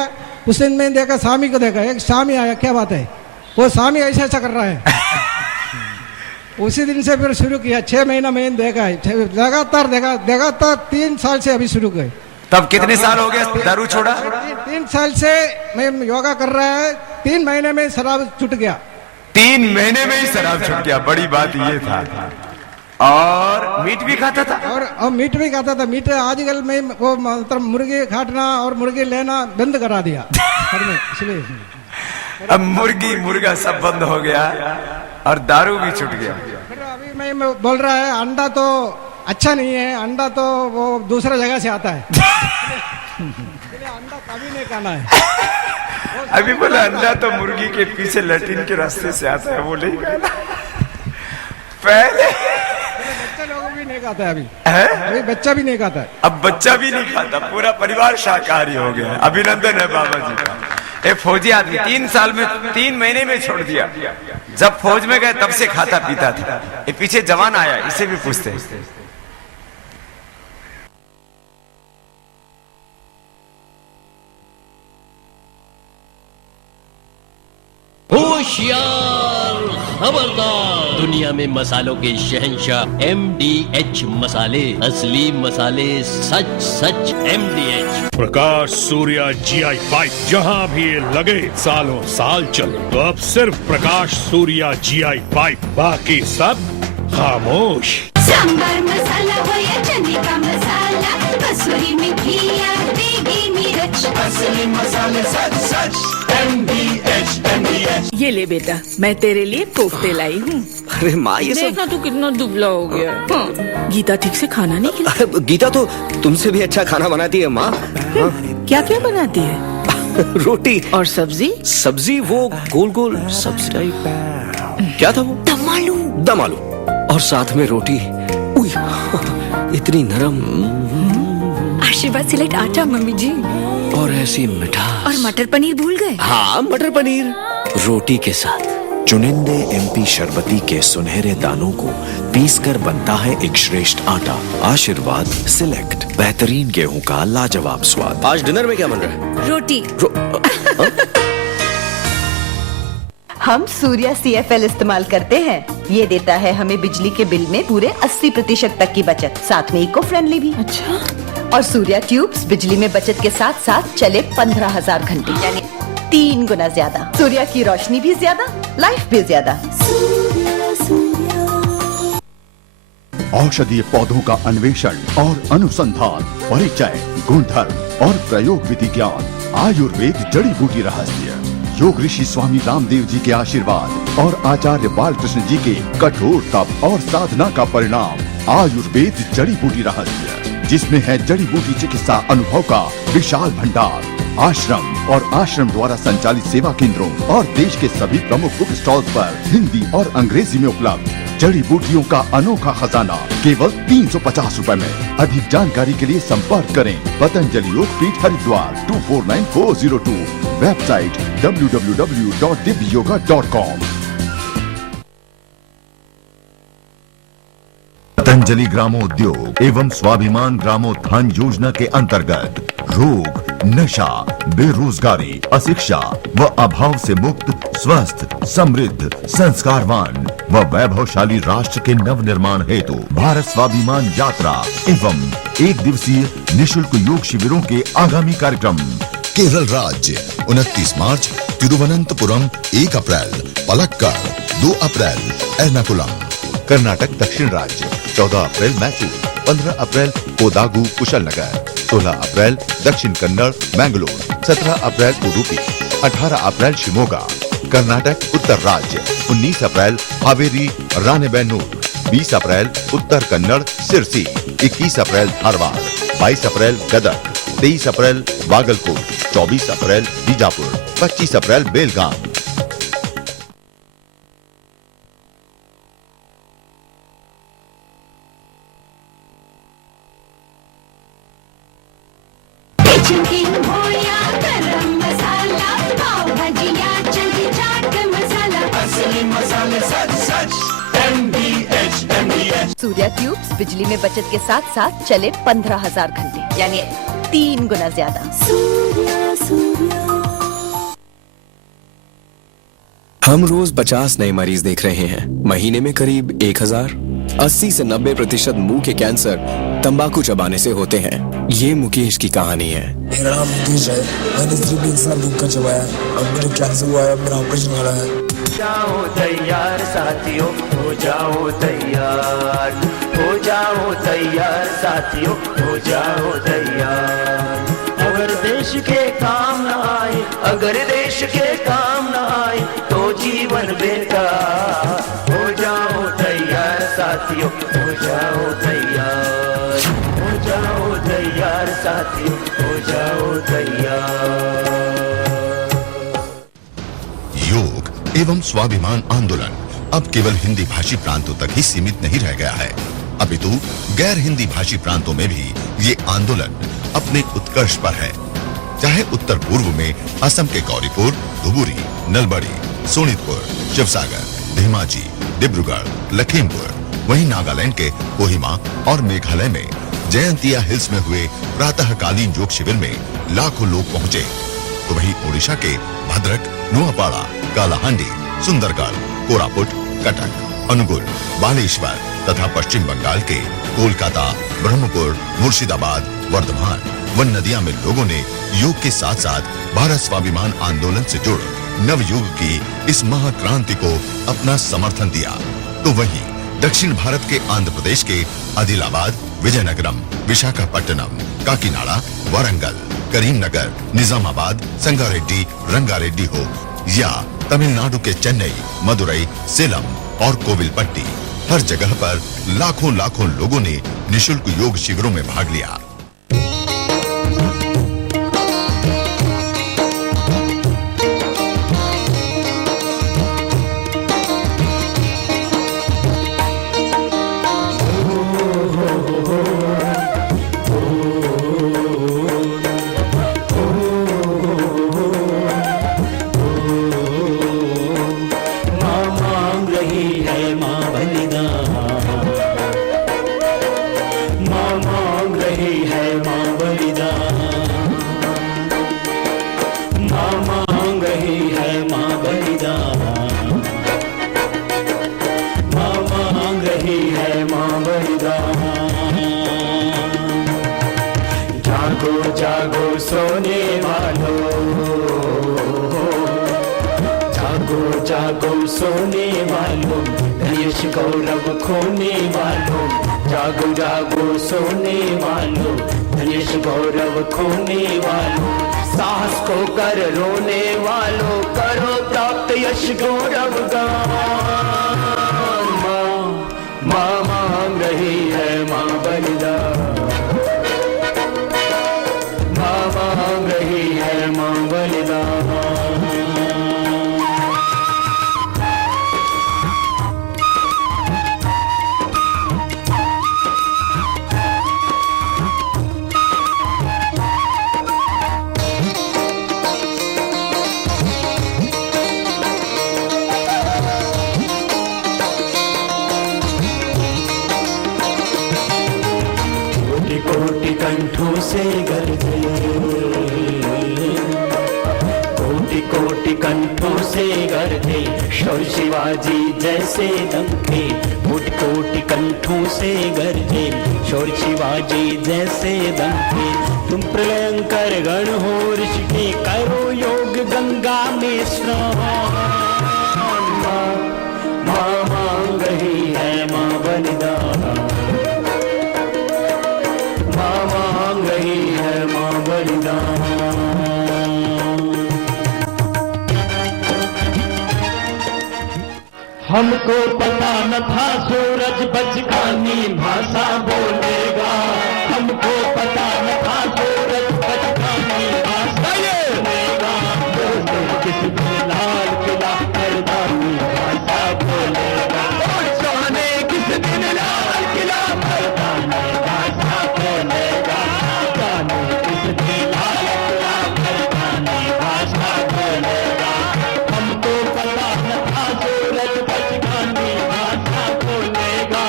उस दिन मैंने देखा, स्वामी को देखा, एक स्वामी आया, क्या बात है, वो स्वामी ऐसा कर रहा है। उसी दिन से फिर शुरू किया, 6 महीना मैंने देखा है, लगातार 3 साल से अभी शुरू गए। तब कितने साल हो गया दारू छोड़ा? 3 साल से मैं योगा कर रहा है, 3 महीने में शराब छूट गया। 3 महीने में ही शराब छूट गया, बड़ी बात ये था। और मीट भी खाता था? और मीट भी खाता था। मीट आजकल में वो मतलब मुर्गी काटना और मुर्गी लेना बंद करा दिया घर में, इसलिए अब मुर्गा सब बंद हो गया और दारू भी छूट गया। फिर अभी मैं बोल रहा है, अंडा तो अच्छा नहीं है, अंडा तो वो दूसरा जगह से आता है। अंडा कभी नहीं खाना है। अभी बोला अंडा तो मुर्गी के पीछे लैट्रिन के रास्ते से आता है, वो नहीं खाना। पहले बच्चा लोग भी नहीं खाता है, अभी बच्चा भी नहीं खाता है। अब बच्चा भी नहीं खाता, पूरा परिवार शाकाहारी हो गया। अभिनंदन है बाबा जी का। एक फौजी आदमी 3 महीने में छोड़ दिया। जब फौज में गए तब से खाता पीता था। ये पीछे जवान आया, इसे भी पूछते हैं। होशियार खबरदार, दुनिया में मसालों के शहंशाह MDH मसाले, असली मसाले, सच MDH। प्रकाश सूर्या GI पाइप, जहां भी ये लगे सालों साल चले। तो अब सिर्फ प्रकाश सूर्या GI पाइप, बाकी सब खामोश। सांबर मसाला हो या चने का मसाला, कसूरी मेथी या देगी मिर्च, असली मसाले सच MDH। ये ले बेटा, मैं तेरे लिए कोफ्ते लाई हूँ। अरे माँ ये सब देखना तू कितना दुबला हो गया। हाँ। गीता ठीक से खाना नहीं खिलाती। गीता तो तुमसे भी अच्छा खाना बनाती है माँ। क्या क्या बनाती है? रोटी और सब्जी? सब्जी वो गोल गोल सब्जी टाइप। क्या था वो? दम आलू। दम आलू और साथ में रोटी। उई, इतनी नरम। आशीर्वाद सिलेक्ट आटा मम्मी जी। और ऐसी मिठास। और मटर पनीर भूल गए? हाँ मटर पनीर रोटी के साथ। चुनिंदे एमपी शर्बती के सुनहरे दानों को पीसकर बनता है एक श्रेष्ठ आटा। आशीर्वाद सिलेक्ट बेहतरीन गेहूं का लाजवाब स्वाद। आज डिनर में क्या बन रहा है? रोटी। हम सूर्या CFL इस्तेमाल करते हैं। ये देता है हमें बिजली के बिल में पूरे 80% तक की बचत, साथ में इको फ्रेंडली भी। अच्छा। और सूर्या ट्यूब्स बिजली में बचत के साथ साथ चले 15,000 घंटे, यानी 3 गुना ज्यादा। सूर्या की रोशनी भी ज्यादा, लाइफ भी ज्यादा। औषधीय पौधों का अन्वेषण और अनुसंधान, परिचय, गुणधर्म और प्रयोग विधि ज्ञान, आयुर्वेद जड़ी बूटी रहस्य, योग ऋषि स्वामी रामदेव जी के आशीर्वाद और आचार्य बालकृष्ण जी के कठोर तप और साधना का परिणाम। आयुर्वेद जड़ी बूटी रहस्य, जिसमें है जड़ी बूटी चिकित्सा अनुभव का विशाल भंडार। आश्रम और आश्रम द्वारा संचालित सेवा केंद्रों और देश के सभी प्रमुख बुक स्टॉल्स पर हिंदी और अंग्रेजी में उपलब्ध जड़ी बूटियों का अनोखा खजाना केवल 350 रुपए में। अधिक जानकारी के लिए संपर्क करें पतंजलि योग पीठ हरिद्वार 249402, वेबसाइट www.divyoga.com। पतंजलि ग्रामोद्योग एवं स्वाभिमान ग्रामोत्थान योजना के अंतर्गत रोग, नशा, बेरोजगारी, अशिक्षा व अभाव से मुक्त, स्वस्थ, समृद्ध, संस्कारवान व वैभवशाली राष्ट्र के नव निर्माण हेतु भारत स्वाभिमान यात्रा एवं 1 दिवसीय निशुल्क योग शिविरों के आगामी कार्यक्रम। केरल राज्य 29 मार्च तिरुवनंतपुरम, 1 अप्रैल पलक्कड़, 2 अप्रैल एर्नाकुलम। कर्नाटक दक्षिण राज्य 14 अप्रैल मैसूर, 15 अप्रैल कोदागु कुशलनगर, 16 अप्रैल दक्षिण कन्नड़ मैंगलोर, 17 अप्रैल उडुपी, 18 अप्रैल शिमोगा। कर्नाटक उत्तर राज्य 19 अप्रैल हावेरी रानेबेन्नूर, 20 अप्रैल उत्तर कन्नड़ सिरसी, 21 अप्रैल धारवाड़, 22 अप्रैल गदग, 23 अप्रैल भागलपुर, 24 अप्रैल बीजापुर, 25 अप्रैल बेलगाम। चिकन भोया गरम मसाला, पाव भजिया चली चाट मसाला, असली मसाले सच सच MDH। सूर्या ट्यूब्स बिजली में बचत के साथ साथ चले 15,000 घंटे, यानी 3 गुना ज्यादा। हम रोज 50 नए मरीज देख रहे हैं, महीने में करीब 1000। 80 से 90% मुंह के कैंसर तंबाकू चबाने से होते हैं। ये मुकेश की कहानी है। मेरा नाम मुकेश है, मैंने सिर्फ 1 साल गुटखा चबाया, अब मुझे कैंसर हुआ है, मेरा ऑपरेशन हो रहा है। जाओ तैयार साथियों, हो जाओ तैयार, हो जाओ तैयार साथियों, हो जाओ तैयार। अगर देश के काम न आए, अगर देश के काम न आए तो जीवन बेकार। हो जाओ तैयार साथियों, हो जाओ तैयार, हो जाओ तैयार साथियों, हो जाओ तैयार। योग एवं स्वाभिमान आंदोलन अब केवल हिंदी भाषी प्रांतों तक ही सीमित नहीं रह गया है, अपितु गैर हिंदी भाषी प्रांतों में भी ये आंदोलन अपने उत्कर्ष पर है। चाहे उत्तर पूर्व में असम के गौरीपुर, धुबुरी, नलबड़ी, सोनितपुर, शिवसागर, धेमाजी, डिब्रूगढ़, लखीमपुर, वहीं नागालैंड के कोहिमा और मेघालय में जयंतिया हिल्स में हुए प्रातःकालीन योग शिविर में लाखों लोग पहुंचे, तो वहीं ओडिशा के भद्रक, नुआपाड़ा, कालाहांडी, सुंदरगढ़, कोरापुट, कटक, अनुगुल, बालेश्वर तथा पश्चिम बंगाल के कोलकाता, ब्रह्मपुर, मुर्शिदाबाद, वर्धमान व नदिया में लोगों ने योग के साथ साथ भारत स्वाभिमान आंदोलन से जुड़ नव युग की इस महाक्रांति को अपना समर्थन दिया। तो वहीं दक्षिण भारत के आंध्र प्रदेश के आदिलाबाद, विजयनगरम, विशाखापट्टनम, काकीनाडा, वारंगल, करीमनगर, निजामाबाद, संगारेड्डी, रंगारेड्डी हो या तमिलनाडु के चेन्नई, मदुरई, सेलम और कोविलपट्टी, हर जगह पर लाखों लाखों लोगों ने निशुल्क योग शिविरों में भाग लिया। सोने वालों, यश गौरव खोने वालों, जागो जागो सोने वालों, यश गौरव खोने वालों, साहस को कर रोने वालों, करो प्राप्त यश गौरव गान। माँ मांग रही है माँ बलिदान, माँ मांग रही है माँ बलिदान। कंठों से गरजे, कोटि कोटि कंठों से गरजे, शौर्य शिवाजी जैसे डंके, कोटि कोटि कंठों से गरजे, शौर्य शिवाजी जैसे डंके। तुम प्रलयंकर गण हो ऋषि, करो योग गंगा में स्नान। माँ मांग रही है माँ बलिदान, हमको पता न था सूरज बचकानी भाषा बोलेगा, हमको पता न था सूरज बचकानी भाषा बोलेगा। किस दिन लाल किला मर्दानी भाषा बोलेगा, जाने किस दिन लाल किला मर्दानी भाषा बोलेगा, जाने किस दिन लाल किला मर्दानी भाषा बोलेगा। हमको पता न था सूरज बचकानी भाषा बोलेगा,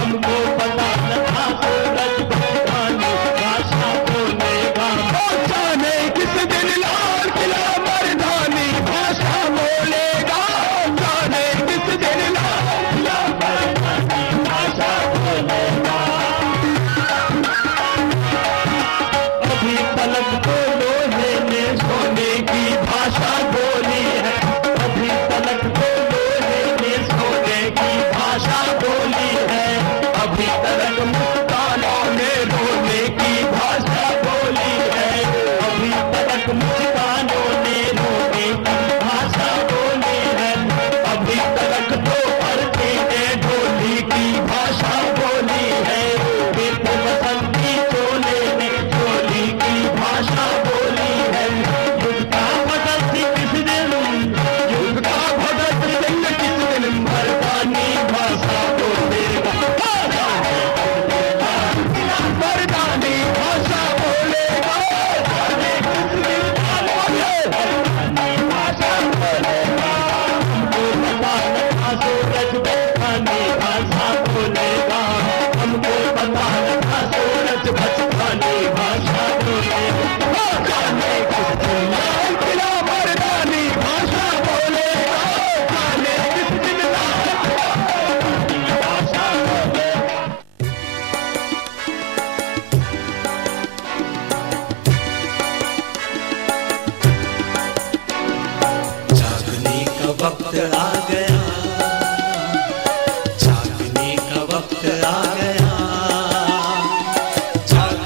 हमको पता न था सूरज बचकानी भाषा बोलेगा। जाने किस दिन लाल किला मर्दानी भाषा बोलेगा, जाने किस दिन लाल किला मर्दानी भाषा बोलेगा। अभी तलक तो लोहे ने सोने की भाषा बोली है, अभी तलक तो लोहे ने सोने की भाषा बोली है, अभी तलक मुस्कानों ने रोने की भाषा बोली है, अभी तलक मुस्कानों ने रोने की भाषा बोली है, अभी तलक तो भरती ने ढोली की भाषा बोली है, फिर तो बसंती चोले ने चोली की भाषा बोली है। युग का भगत किस दिन, युग का भगत सिंह किस दिन मर्दानी भाषा बोलेगा, मर्दानी भाषा बोलेगा, जाने किस दिन मर्दानी भाषा बोलेगा। हमको पता न था सूरज बचकानी भाषा बोलेगा, हमको पता न था सूरज बचकानी भाषा बोलेगा, जाने किस दिन लाल किला मर्दानी भाषा बोलेगा, जाने किस दिन लाल किला मर्दानी भाषा बोलेगा। जागने का वक्त आ गया, जागने का वक्त आ गया, जाग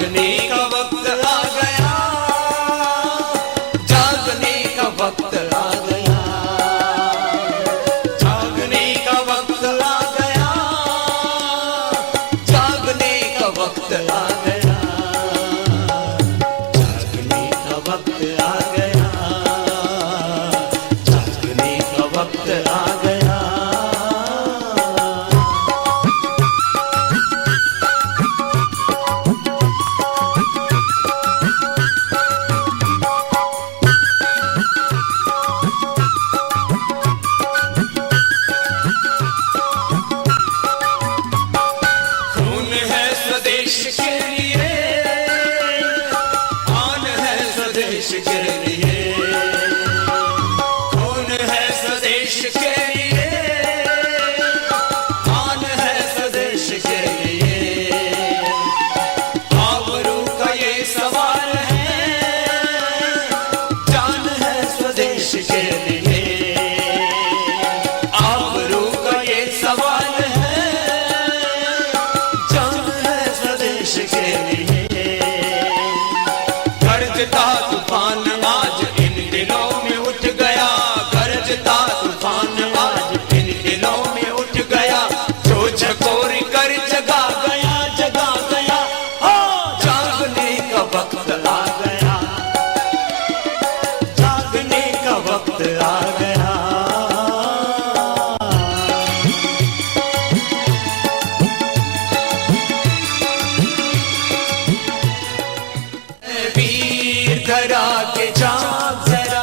धरा के जाग जरा,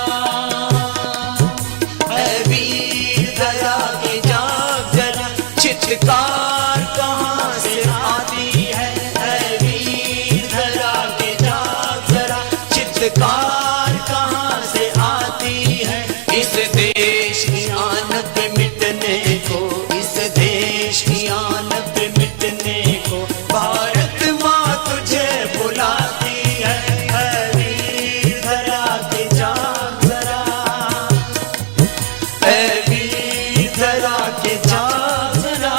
वीर धरा के जाग जरा, चित्कार कहाँ से आती है, वीर धरा के जाग जरा, चित्कार कहाँ से आती है। इस देश की आन पे मिटने को, इस देश की आन पे मिटने को, भारत माँ तुझे बुलाती है, वीर धरा के जाग जरा, वीर धरा के जाग जरा।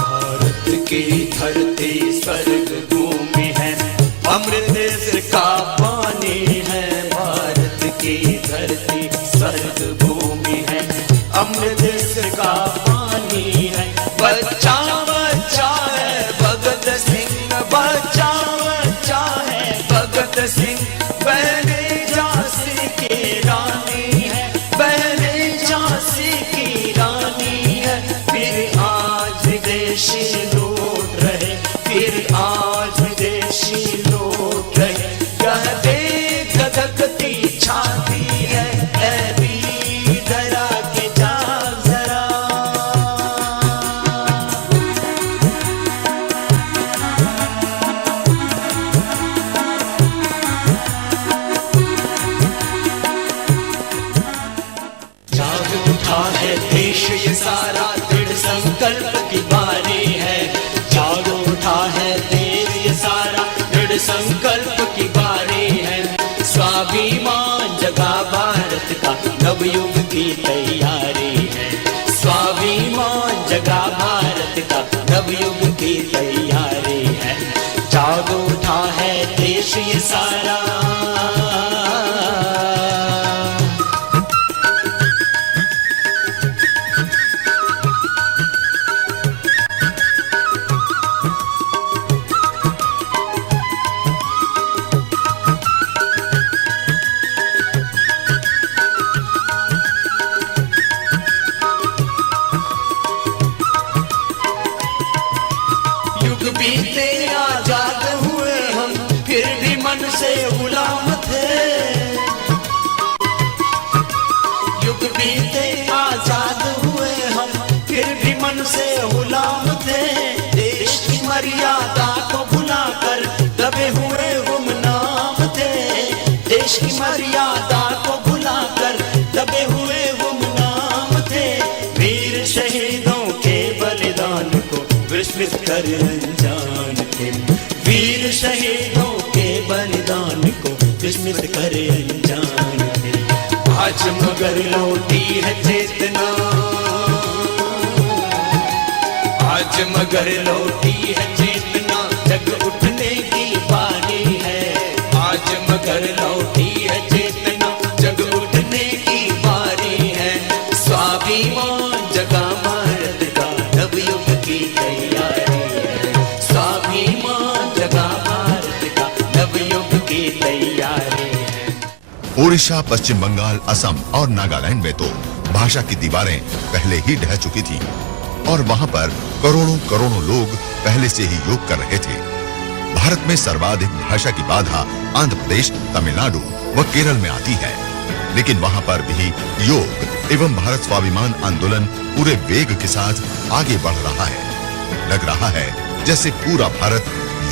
भारत की धरती स्वर्ग भूमि है, अमृत का पानी है, भारत की धरती स्वर्ग भूमि है, अमृत का पानी है। बच्चा बच्चा है भगत सिंह, बच्चा बच्चा है भगत सिंह, बहने झांसी की रानी है, बहने झांसी की रानी है। फिर आज विदेशी लूट रहे, फिर आज विदेशी लूट रहे, यह देख धधकती छाती है, ऐ वीर धरा के जाग जरा। जाग उठा है देश ये सारा, दृढ़ संकल्प की बारी है, जाग उठा है देश ये सारा, दृढ़ संकल्प की बारी है। स्वाभिमान जगा भारत का, नवयुग की तैयारी है, स्वाभिमान जगा भारत का, नवयुग की तैयारी है। जाग उठा है देश ये सारा, युग बीते आजाद हुए हम, फिर भी मन से गुलाम थे। युग बीते आजाद हुए हम, फिर भी मन से गुलाम थे। देश की मर्यादा को भुलाकर दबे हुए गुमनाम थे, देश की मर्यादा को भुलाकर दबे हुए गुमनाम थे। वीर शहीदों के बलिदान को विस्मृत कर अनजान थे, वीर शहीदों के बलिदान को विस्मृत कर अनजान थे। आज मगर लौटी है चेतना, आज मगर लौटी है चेतना, जग उठने की बारी है, आज मगर लौटी है चेतना, जग उठने की बारी है। स्वाभिमान जगा भारत का, नवयुग की तैयारी है, स्वाभिमान जगा भारत का, नवयुग की तैयारी है। ओडिशा, पश्चिम बंगाल, असम और नागालैंड में तो भाषा की दीवारें पहले ही ढह चुकी थीं और वहां पर करोड़ों करोड़ों लोग पहले से ही योग कर रहे थे। भारत में सर्वाधिक भाषा की बाधा आंध्र प्रदेश, तमिलनाडु व केरल में आती है, लेकिन वहां पर भी योग एवं भारत स्वाभिमान आंदोलन पूरे वेग के साथ आगे बढ़ रहा है। लग रहा है जैसे पूरा भारत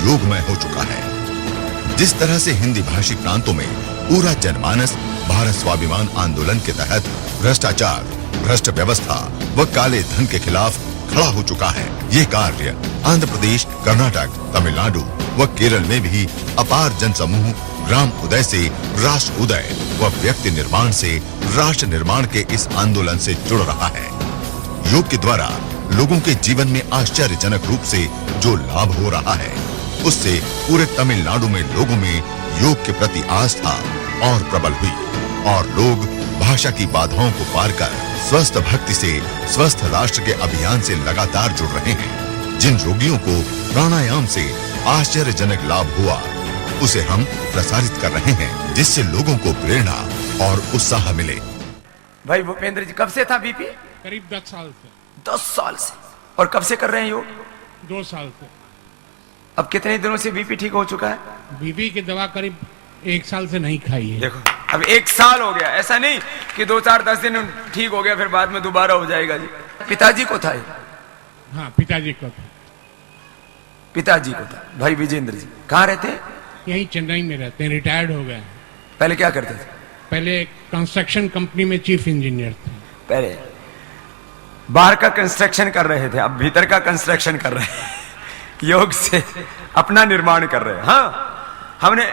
योगमय हो चुका है। जिस तरह से हिंदी भाषी प्रांतों में पूरा जनमानस भारत स्वाभिमान आंदोलन के तहत भ्रष्टाचार, भ्रष्ट व्यवस्था व काले धन के खिलाफ खड़ा हो चुका है, ये कार्य आंध्र प्रदेश, कर्नाटक, तमिलनाडु व केरल में भी अपार जनसमूह ग्राम उदय से राष्ट्र उदय व व्यक्ति निर्माण से राष्ट्र निर्माण के इस आंदोलन से जुड़ रहा है। योग के द्वारा लोगों के जीवन में आश्चर्यजनक रूप से जो लाभ हो रहा है, उससे पूरे तमिलनाडु में लोगों में योग के प्रति आस्था और प्रबल हुई और लोग भाषा की बाधाओं को पार कर स्वस्थ भक्ति से स्वस्थ राष्ट्र के अभियान से लगातार जुड़ रहे हैं। जिन रोगियों को प्राणायाम से आश्चर्यजनक लाभ हुआ, उसे हम प्रसारित कर रहे हैं, जिससे लोगों को प्रेरणा और उत्साह मिले। भाई भूपेंद्र जी, कब से था बीपी? करीब 10 साल से। 10 साल से। और कब से कर रहे हैं योग? 2 साल से। अब कितने दिनों से बीपी ठीक हो चुका है? बीपी की दवा करीब 1 साल से नहीं खाई है। देखो, अब 1 साल हो गया। ऐसा नहीं कि 2, 4, 10 दिन ठीक हो गया फिर बाद में दोबारा हो जाएगा जी। पिताजी को था? हाँ, पिताजी को था। पिताजी को था। भाई विजेंद्र जी कहाँ रहते हैं? यहीं चेन्नई में रहते हैं, रिटायर्ड हो गए। पहले क्या करते थे? पहले कंस्ट्रक्शन कंपनी में चीफ इंजीनियर थे। पहले बाहर का कंस्ट्रक्शन कर रहे थे, अब भीतर का कंस्ट्रक्शन कर रहे हैं। योग से अपना निर्माण कर रहे हैं। हाँ, हमने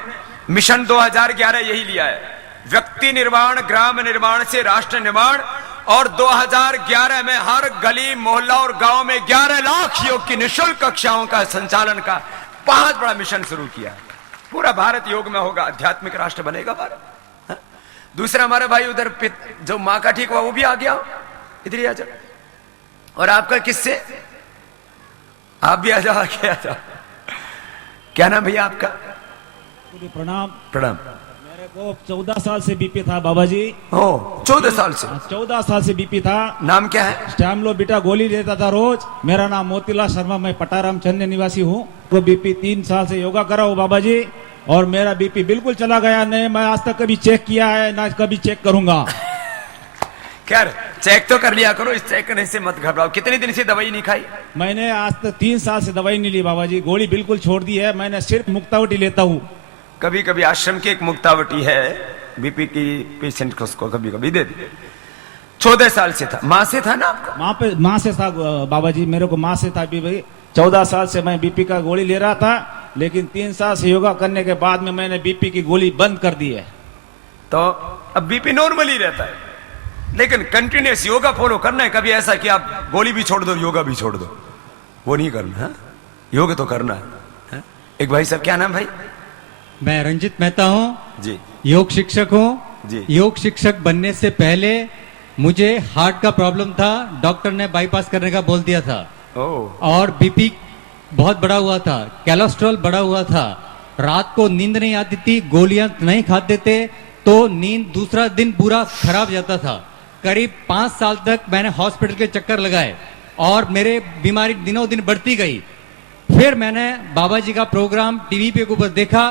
मिशन 2011 यही लिया है, व्यक्ति निर्माण, ग्राम निर्माण से राष्ट्र निर्माण। और 2011 में हर गली, मोहल्ला और गांव में 11 लाख योग की निःशुल्क कक्षाओं का संचालन का बहुत बड़ा मिशन शुरू किया। पूरा भारत योग में होगा, आध्यात्मिक राष्ट्र बनेगा भारत। हाँ? दूसरा हमारा भाई उधर जो माँ का ठीक हुआ वो भी आ गया, इधर ही आ जाओ। और आपका किससे? आप भी आ जाओ, आगे आ जाओ। क्या नाम भैया आपका? प्रणाम। प्रणाम। मेरे को 14 साल से बीपी था बाबा जी। ओ, 14 साल से? 14 साल से बीपी था। नाम क्या है? स्टैमलो बीटा गोली लेता था रोज। मेरा नाम मोतीलाल शर्मा, मैं पटाराम चन्ने निवासी हूँ। वो बीपी 3 साल से योगा करा हूँ बाबा जी, और मेरा बीपी बिल्कुल चला गया। नहीं, मैं आज तक कभी चेक किया है ना कभी चेक करूंगा। खैर, चेक तो कर लिया करो, इस चेक करने से मत घबराओ। कितने दिन से दवाई नहीं खाई? मैंने आज तक 3 साल से दवाई नहीं ली बाबा जी, गोली बिल्कुल छोड़ दी है। मैंने सिर्फ मुक्तावटी लेता हूँ। कभी कभी आश्रम की एक मुक्तावटी है बीपी की पेशेंट को, उसको कभी कभी दे दी। 14 साल से था। माँ से था ना आपका? माँ से था बाबा जी, मेरे को माँ से था बीपी। 14 साल से मैं बीपी का गोली ले रहा था, लेकिन 3 साल से योगा करने के बाद में मैंने बीपी की गोली बंद कर दी है। तो अब बीपी नॉर्मल ही रहता है, लेकिन कंटिन्यूस योगा फॉलो करना है। कभी ऐसा कि आप गोली भी छोड़ दो, योगा भी छोड़ दो, वो नहीं करना है। योग तो करना है। एक भाई साहब, क्या नाम भाई? मैं रंजित मेहता हूँ जी, योग शिक्षक हूँ जी। योग शिक्षक बनने से पहले मुझे हार्ट का प्रॉब्लम था, डॉक्टर ने बाईपास करने का बोल दिया था। और बीपी बहुत बढ़ा हुआ था, कोलेस्ट्रॉल बढ़ा हुआ था, रात को नींद नहीं आती थी, गोलियां नहीं खाते थे तो नींद दूसरा दिन पूरा खराब जाता था। करीब 5 साल तक मैंने हॉस्पिटल के चक्कर लगाए और मेरे बीमारी दिनों दिन बढ़ती गई। फिर मैंने बाबा जी का प्रोग्राम टीवी पे ऊपर देखा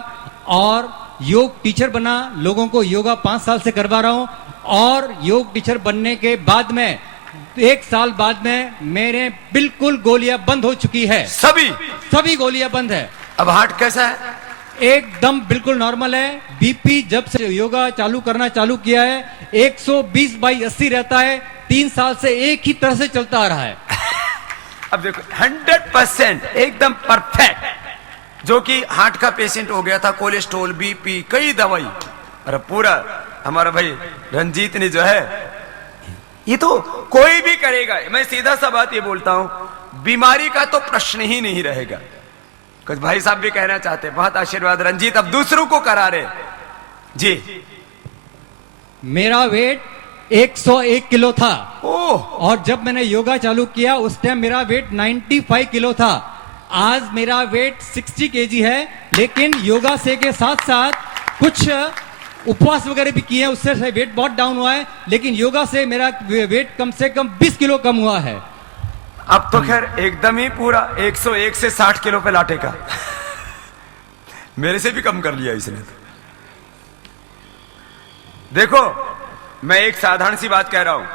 और योग टीचर बना, लोगों को योगा 5 साल से करवा रहा हूं। और योग टीचर बनने के बाद में 1 साल बाद में मेरे बिल्कुल गोलियां बंद हो चुकी है। सभी गोलियां बंद है। अब हार्ट कैसा है? एकदम बिल्कुल नॉर्मल है। बीपी जब से योगा चालू करना चालू किया है 120/80 रहता है। 3 साल से एक ही तरह से चलता आ रहा है। अब देखो 100% एकदम परफेक्ट। जो कि हार्ट का पेशेंट हो गया था, कोलेस्ट्रॉल, बीपी, कई दवाई, और पूरा हमारा भाई रंजीत ने जो है, ये तो कोई भी करेगा। मैं सीधा सा बात ये बोलता हूं, बीमारी का तो प्रश्न ही नहीं रहेगा। कुछ भाई साहब भी कहना चाहते हैं, बहुत आशीर्वाद रंजीत, अब दूसरों को करा रहे जी। मेरा वेट 101 किलो था। और जब मैंने योगा चालू किया उस टाइम मेरा वेट 95 किलो था। आज मेरा वेट 60 kg है, लेकिन योगा से के साथ साथ कुछ उपवास वगैरह भी किए, उससे वेट बहुत डाउन हुआ है। लेकिन योगा से मेरा वेट कम से कम 20 किलो कम हुआ है। अब तो खैर एकदम ही पूरा 101 से 60 किलो पे लाटे का। मेरे से भी कम कर लिया इसने। देखो, मैं एक साधारण सी बात कह रहा हूं,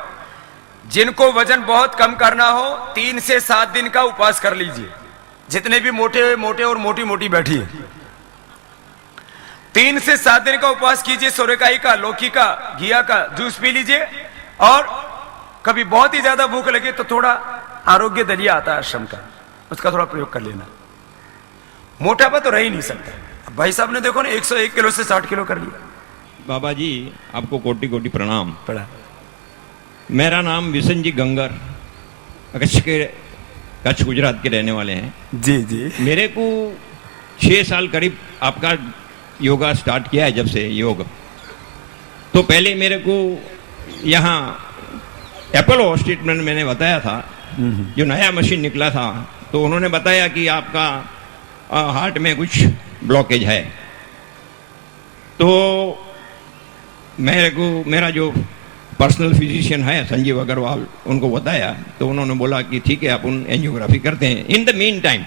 जिनको वजन बहुत कम करना हो 3 से 7 दिन का उपवास कर लीजिए। जितने भी मोटे मोटे और मोटी मोटी बैठी है, 3 से 7 दिन का उपवास कीजिए। सोरेकाई का, लौकी का, घिया का जूस पी लीजिए। और कभी बहुत ही ज्यादा भूख लगे तो थोड़ा आरोग्य दलिया आता है आश्रम का, उसका थोड़ा प्रयोग कर लेना। मोटापा तो रह ही नहीं सकता। भाई साहब ने देखो ना 101 किलो से 60 किलो कर लिया। बाबा जी आपको कोटि कोटि प्रणाम। मेरा नाम विशन जी गंगर, कच्छ गुजरात के रहने वाले हैं। जी जी। मेरे को 6 साल करीब आपका योगा स्टार्ट किया है। जब से योग, तो पहले मेरे को यहाँ एपोलो हॉस्पिटल में मैंने बताया था, जो नया मशीन निकला था, तो उन्होंने बताया कि आपका हार्ट में कुछ ब्लॉकेज है। तो मेरा जो पर्सनल फिजिशियन है संजीव अग्रवाल, उनको बताया तो उन्होंने बोला कि ठीक है अपन एंजियोग्राफी करते हैं। इन द मीन टाइम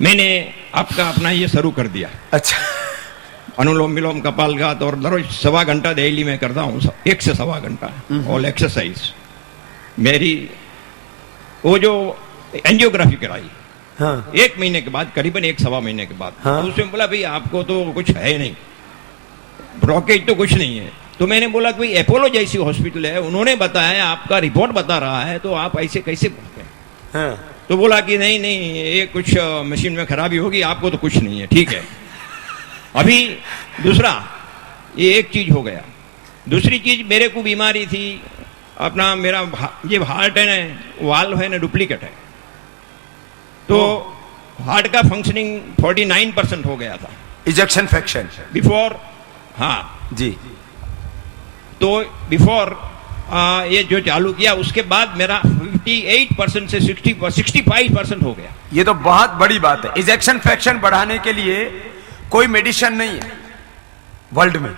मैंने आपका अपना ये शुरू कर दिया। अच्छा। अनुलोम विलोम कपालघात और रोज 1.25 घंटा डेली में करता हूँ, 1 से 1.25 घंटा ऑल एक्सरसाइज। मेरी वो जो एंजियोग्राफी कराई 1 महीने के बाद, करीबन 1-1.25 महीने के बाद, तो उसमें बोला भाई आपको तो कुछ है नहीं, ब्लॉकेज तो कुछ नहीं है। तो मैंने बोला कि भाई अपोलो जैसी हॉस्पिटल है, उन्होंने बताया, आपका रिपोर्ट बता रहा है, तो आप ऐसे कैसे बोलते हैं? तो बोला कि नहीं ये कुछ मशीन में खराबी होगी, आपको तो कुछ नहीं है, ठीक है। अभी दूसरा ये एक चीज हो गया। दूसरी चीज मेरे को बीमारी थी अपना, मेरा ये हार्ट है ना, वाल्व है ना, डुप्लीकेट है, तो हार्ट का फंक्शनिंग 49% हो गया था। इजेक्शन फ्रैक्शन बिफोर, हाँ जी। तो बिफोर ये जो चालू किया उसके बाद मेरा 58% से 65% हो गया। ये तो बहुत बड़ी बात है। इजेक्शन फ्रैक्शन बढ़ाने के लिए कोई मेडिसिन नहीं है वर्ल्ड में।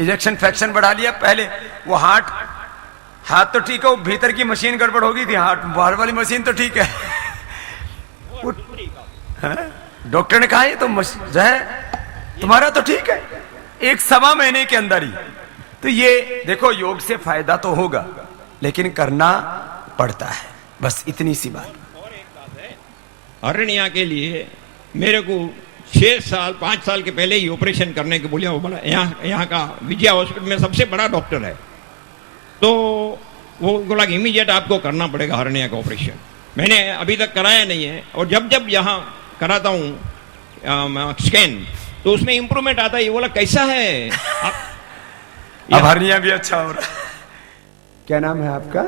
इजेक्शन फ्रैक्शन बढ़ा लिया, पहले वो हाथ तो ठीक है, वो भीतर की मशीन गड़बड़ हो गई थी, हार्ट बाहर वाली मशीन तो ठीक है। डॉक्टर ने कहा ये तो जो है तुम्हारा तो ठीक है, 1-1.25 महीने के अंदर ही। तो ये देखो, योग से फायदा तो होगा लेकिन करना पड़ता है, बस इतनी सी बात। हर्निया के लिए मेरे को 5 साल के पहले ही ऑपरेशन करने के बोलिया। वो बोला यहाँ का विजया हॉस्पिटल में सबसे बड़ा डॉक्टर है, तो वो बोला कि इमीडिएट आपको करना पड़ेगा हर्निया का ऑपरेशन। मैंने अभी तक कराया नहीं है, और जब यहाँ कराता हूँ स्कैन तो उसमें इंप्रूवमेंट आता है। ये बोला कैसा है अब हर्निया भी अच्छा हो रहा है। क्या नाम है आपका?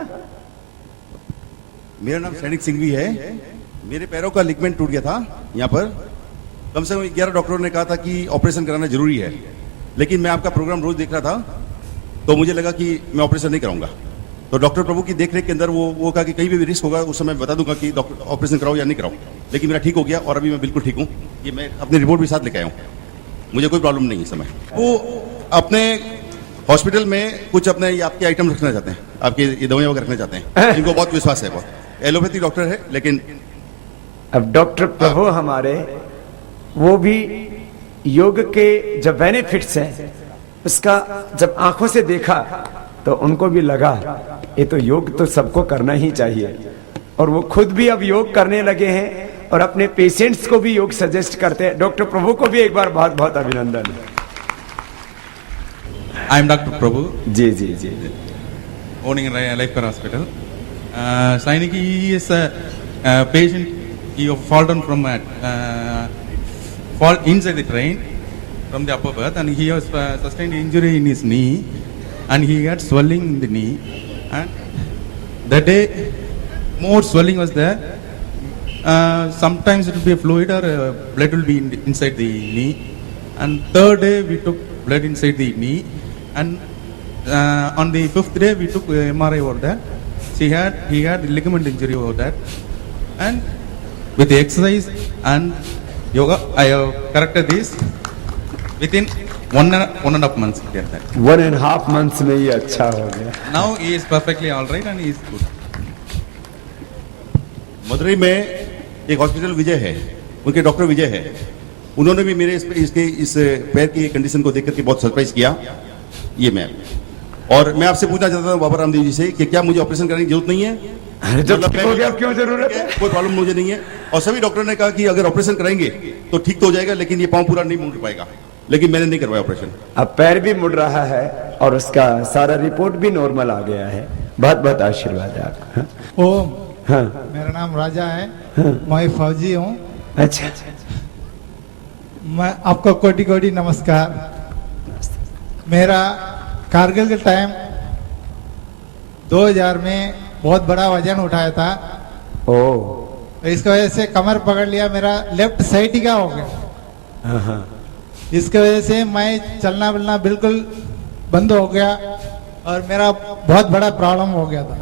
मेरा नाम सैनिक सिंह भी है। मेरे पैरों का लिगमेंट टूट गया था यहाँ पर। कम से कम 11 डॉक्टरों ने कहा था कि ऑपरेशन कराना जरूरी है, लेकिन मैं आपका प्रोग्राम रोज देख रहा था तो मुझे लगा कि मैं ऑपरेशन नहीं कराऊंगा। तो डॉक्टर प्रभु की देखरेख के अंदर वो कहा कि कहीं भी रिस्क होगा उस समय बता दूंगा कि डॉक्टर ऑपरेशन कराओ या नहीं कराओ। लेकिन मेरा ठीक हो गया और अभी मैं बिल्कुल ठीक हूँ। ये मैं अपनी रिपोर्ट भी साथ लेके आया हूँ, मुझे कोई प्रॉब्लम नहीं है इस समय। वो अपने हॉस्पिटल में कुछ अपने आपके आइटम रखना चाहते हैं, आपकी ये दवाइयाँ वगैरह रखना चाहते हैं। इनको बहुत विश्वास है, बहुत एलोपैथी डॉक्टर है। लेकिन अब डॉक्टर प्रभु हमारे वो भी योग के जो बेनिफिट्स हैं उसका जब आंखों से देखा तो उनको भी लगा ये तो योग तो सबको करना ही चाहिए, और वो खुद भी अब योग करने लगे हैं और अपने पेशेंट्स को भी योग सजेस्ट करते हैं। डॉक्टर प्रभु को भी एक बार बहुत बहुत अभिनंदन। I am doctor Prabhu. जी जी जी। Owning life care hospital. Sainik is a patient. He fall down from fall inside the train from the upper berth, and he has sustained injury in his knee, and he had swelling in the knee. And that day, more swelling was there. Sometimes it will be a fluid or blood will be inside the knee. And third day we took blood inside the knee, and on the 5th day we took MRI over there. He had ligament injury over that, and with exercise and yoga I have corrected this within 1.5 months. 1.5 months में ही अच्छा हो गया। Now he is perfectly all right and he is good. Madurai में एक hospital विजय है, उनके doctor विजय है। उन्होंने भी मेरे इस पैर की कंडीशन को देख करके बहुत सरप्राइज किया। ये मैं मैं आपसे पूछना चाहता हूँ बाबा रामदेव जी से कि क्या मुझे ऑपरेशन करने की जरूरत नहीं है? जब ठीक हो गया क्यों जरूरत है? कोई प्रॉब्लम मुझे नहीं है। और सभी डॉक्टर ने कहा कि अगर ऑपरेशन कराएंगे तो ठीक तो हो जाएगा, लेकिन ये पांव पूरा नहीं मुड़ पाएगा। लेकिन मैंने नहीं करवाया ऑपरेशन। अब पैर भी मुड़ रहा है और उसका सारा रिपोर्ट भी नॉर्मल आ गया है। बहुत बहुत आशीर्वाद है आपका। ओम। हाँ। मेरा नाम राजा है। हाँ। मैं फौजी हूँ। अच्छा। मैं आपको कोटि कोटि नमस्कार। मेरा कारगिल के टाइम 2000 में बहुत बड़ा वजन उठाया था। तो इसकी वजह से कमर पकड़ लिया, मेरा लेफ्ट साइड का हो गया। इसकी वजह से मैं चलना फिरना बिल्कुल बंद हो गया और मेरा बहुत बड़ा प्रॉब्लम हो गया था।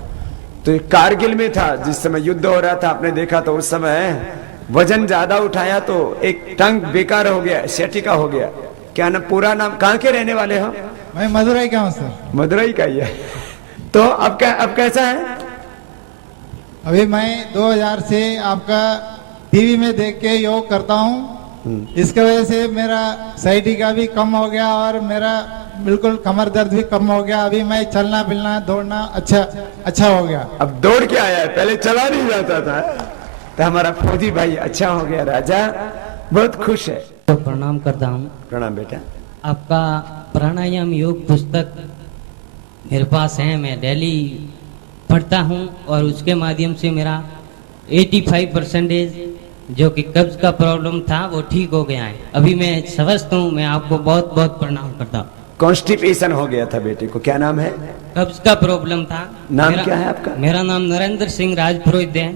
तो कारगिल में था जिस समय युद्ध हो रहा था, आपने देखा तो उस समय वजन ज्यादा उठाया तो एक टंग बेकार हो गया, सेटिका हो गया। क्या नाम, पूरा नाम, कहाँ के रहने वाले हो? मैं मदुरई का हूँ सर। मदुरई का ही है। तो अब कैसा है? अभी मैं 2000 से आपका टीवी में देख के योग करता हूँ। इसके वजह से मेरा साइटी का भी कम हो गया और मेरा बिल्कुल कमर दर्द भी कम हो गया। अभी मैं चलना फिरना दौड़ना अच्छा हो गया। अब दौड़ के आया है, पहले चला नहीं जाता था। तो हमारा फौजी भाई अच्छा हो गया, राजा बहुत खुश है। तो प्रणाम करता हूँ। प्रणाम बेटा। आपका प्राणायाम योग पुस्तक मेरे पास है, मैं डेली पढ़ता हूँ और उसके माध्यम से मेरा 85% जो कि कब्ज का प्रॉब्लम था वो ठीक हो गया है। अभी मैं स्वस्थ हूँ। मैं आपको बहुत बहुत प्रणाम करता हूँ। कॉन्स्टिपेशन हो गया था बेटे को, क्या नाम है? कब्ज का प्रॉब्लम था। नाम क्या है आपका? मेरा नाम नरेंद्र सिंह राजपुरोहित है।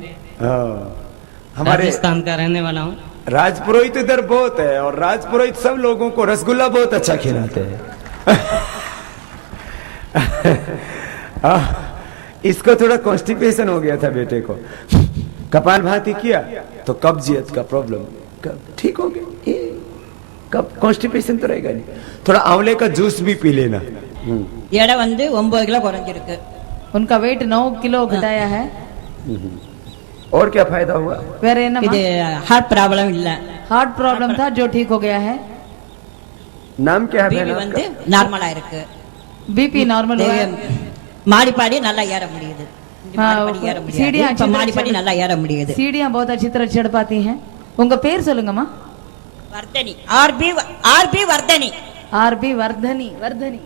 हमारे राजस्थान का रहने वाला हूँ। राजपुरोहित इधर बहुत है और राजपुरोहित सब लोगों को रसगुल्ला बहुत अच्छा खिलाते हैं। इसको थोड़ा कॉन्स्टिपेशन हो गया था बेटे को। कपाल भाती किया तो कब्जियत का प्रॉब्लम ठीक हो गया। कब कॉन्स्टिपेशन तो रहेगा नहीं। थोड़ा आंवले का जूस भी पी लेना। எடை வந்து 9 கிலோ குறைஞ்சிருக்கு. उनका वेट 9 किलो घटाया है। और क्या फायदा हुआ? வேற என்ன? இது ஹார்ட் ப்ராப்ளம் இல்ல. हार्ट प्रॉब्लम था जो ठीक हो गया है। नाम क्या है? बीपी வந்து நார்மலா இருக்கு. बीपी नॉर्मल है। மாடி பாடி நல்லா ஏற முடியுது। सीढ़ियां இப்ப மாடி பாடி நல்லா ஏற முடியுது। सीढ़ियां बहुत अच्छी तरह चढ़ पाती हैं। उनका पेर சொல்லுங்கம்மா। वर्धनी आरबी वर्धनी। आरबी वर्धनी वर्धनी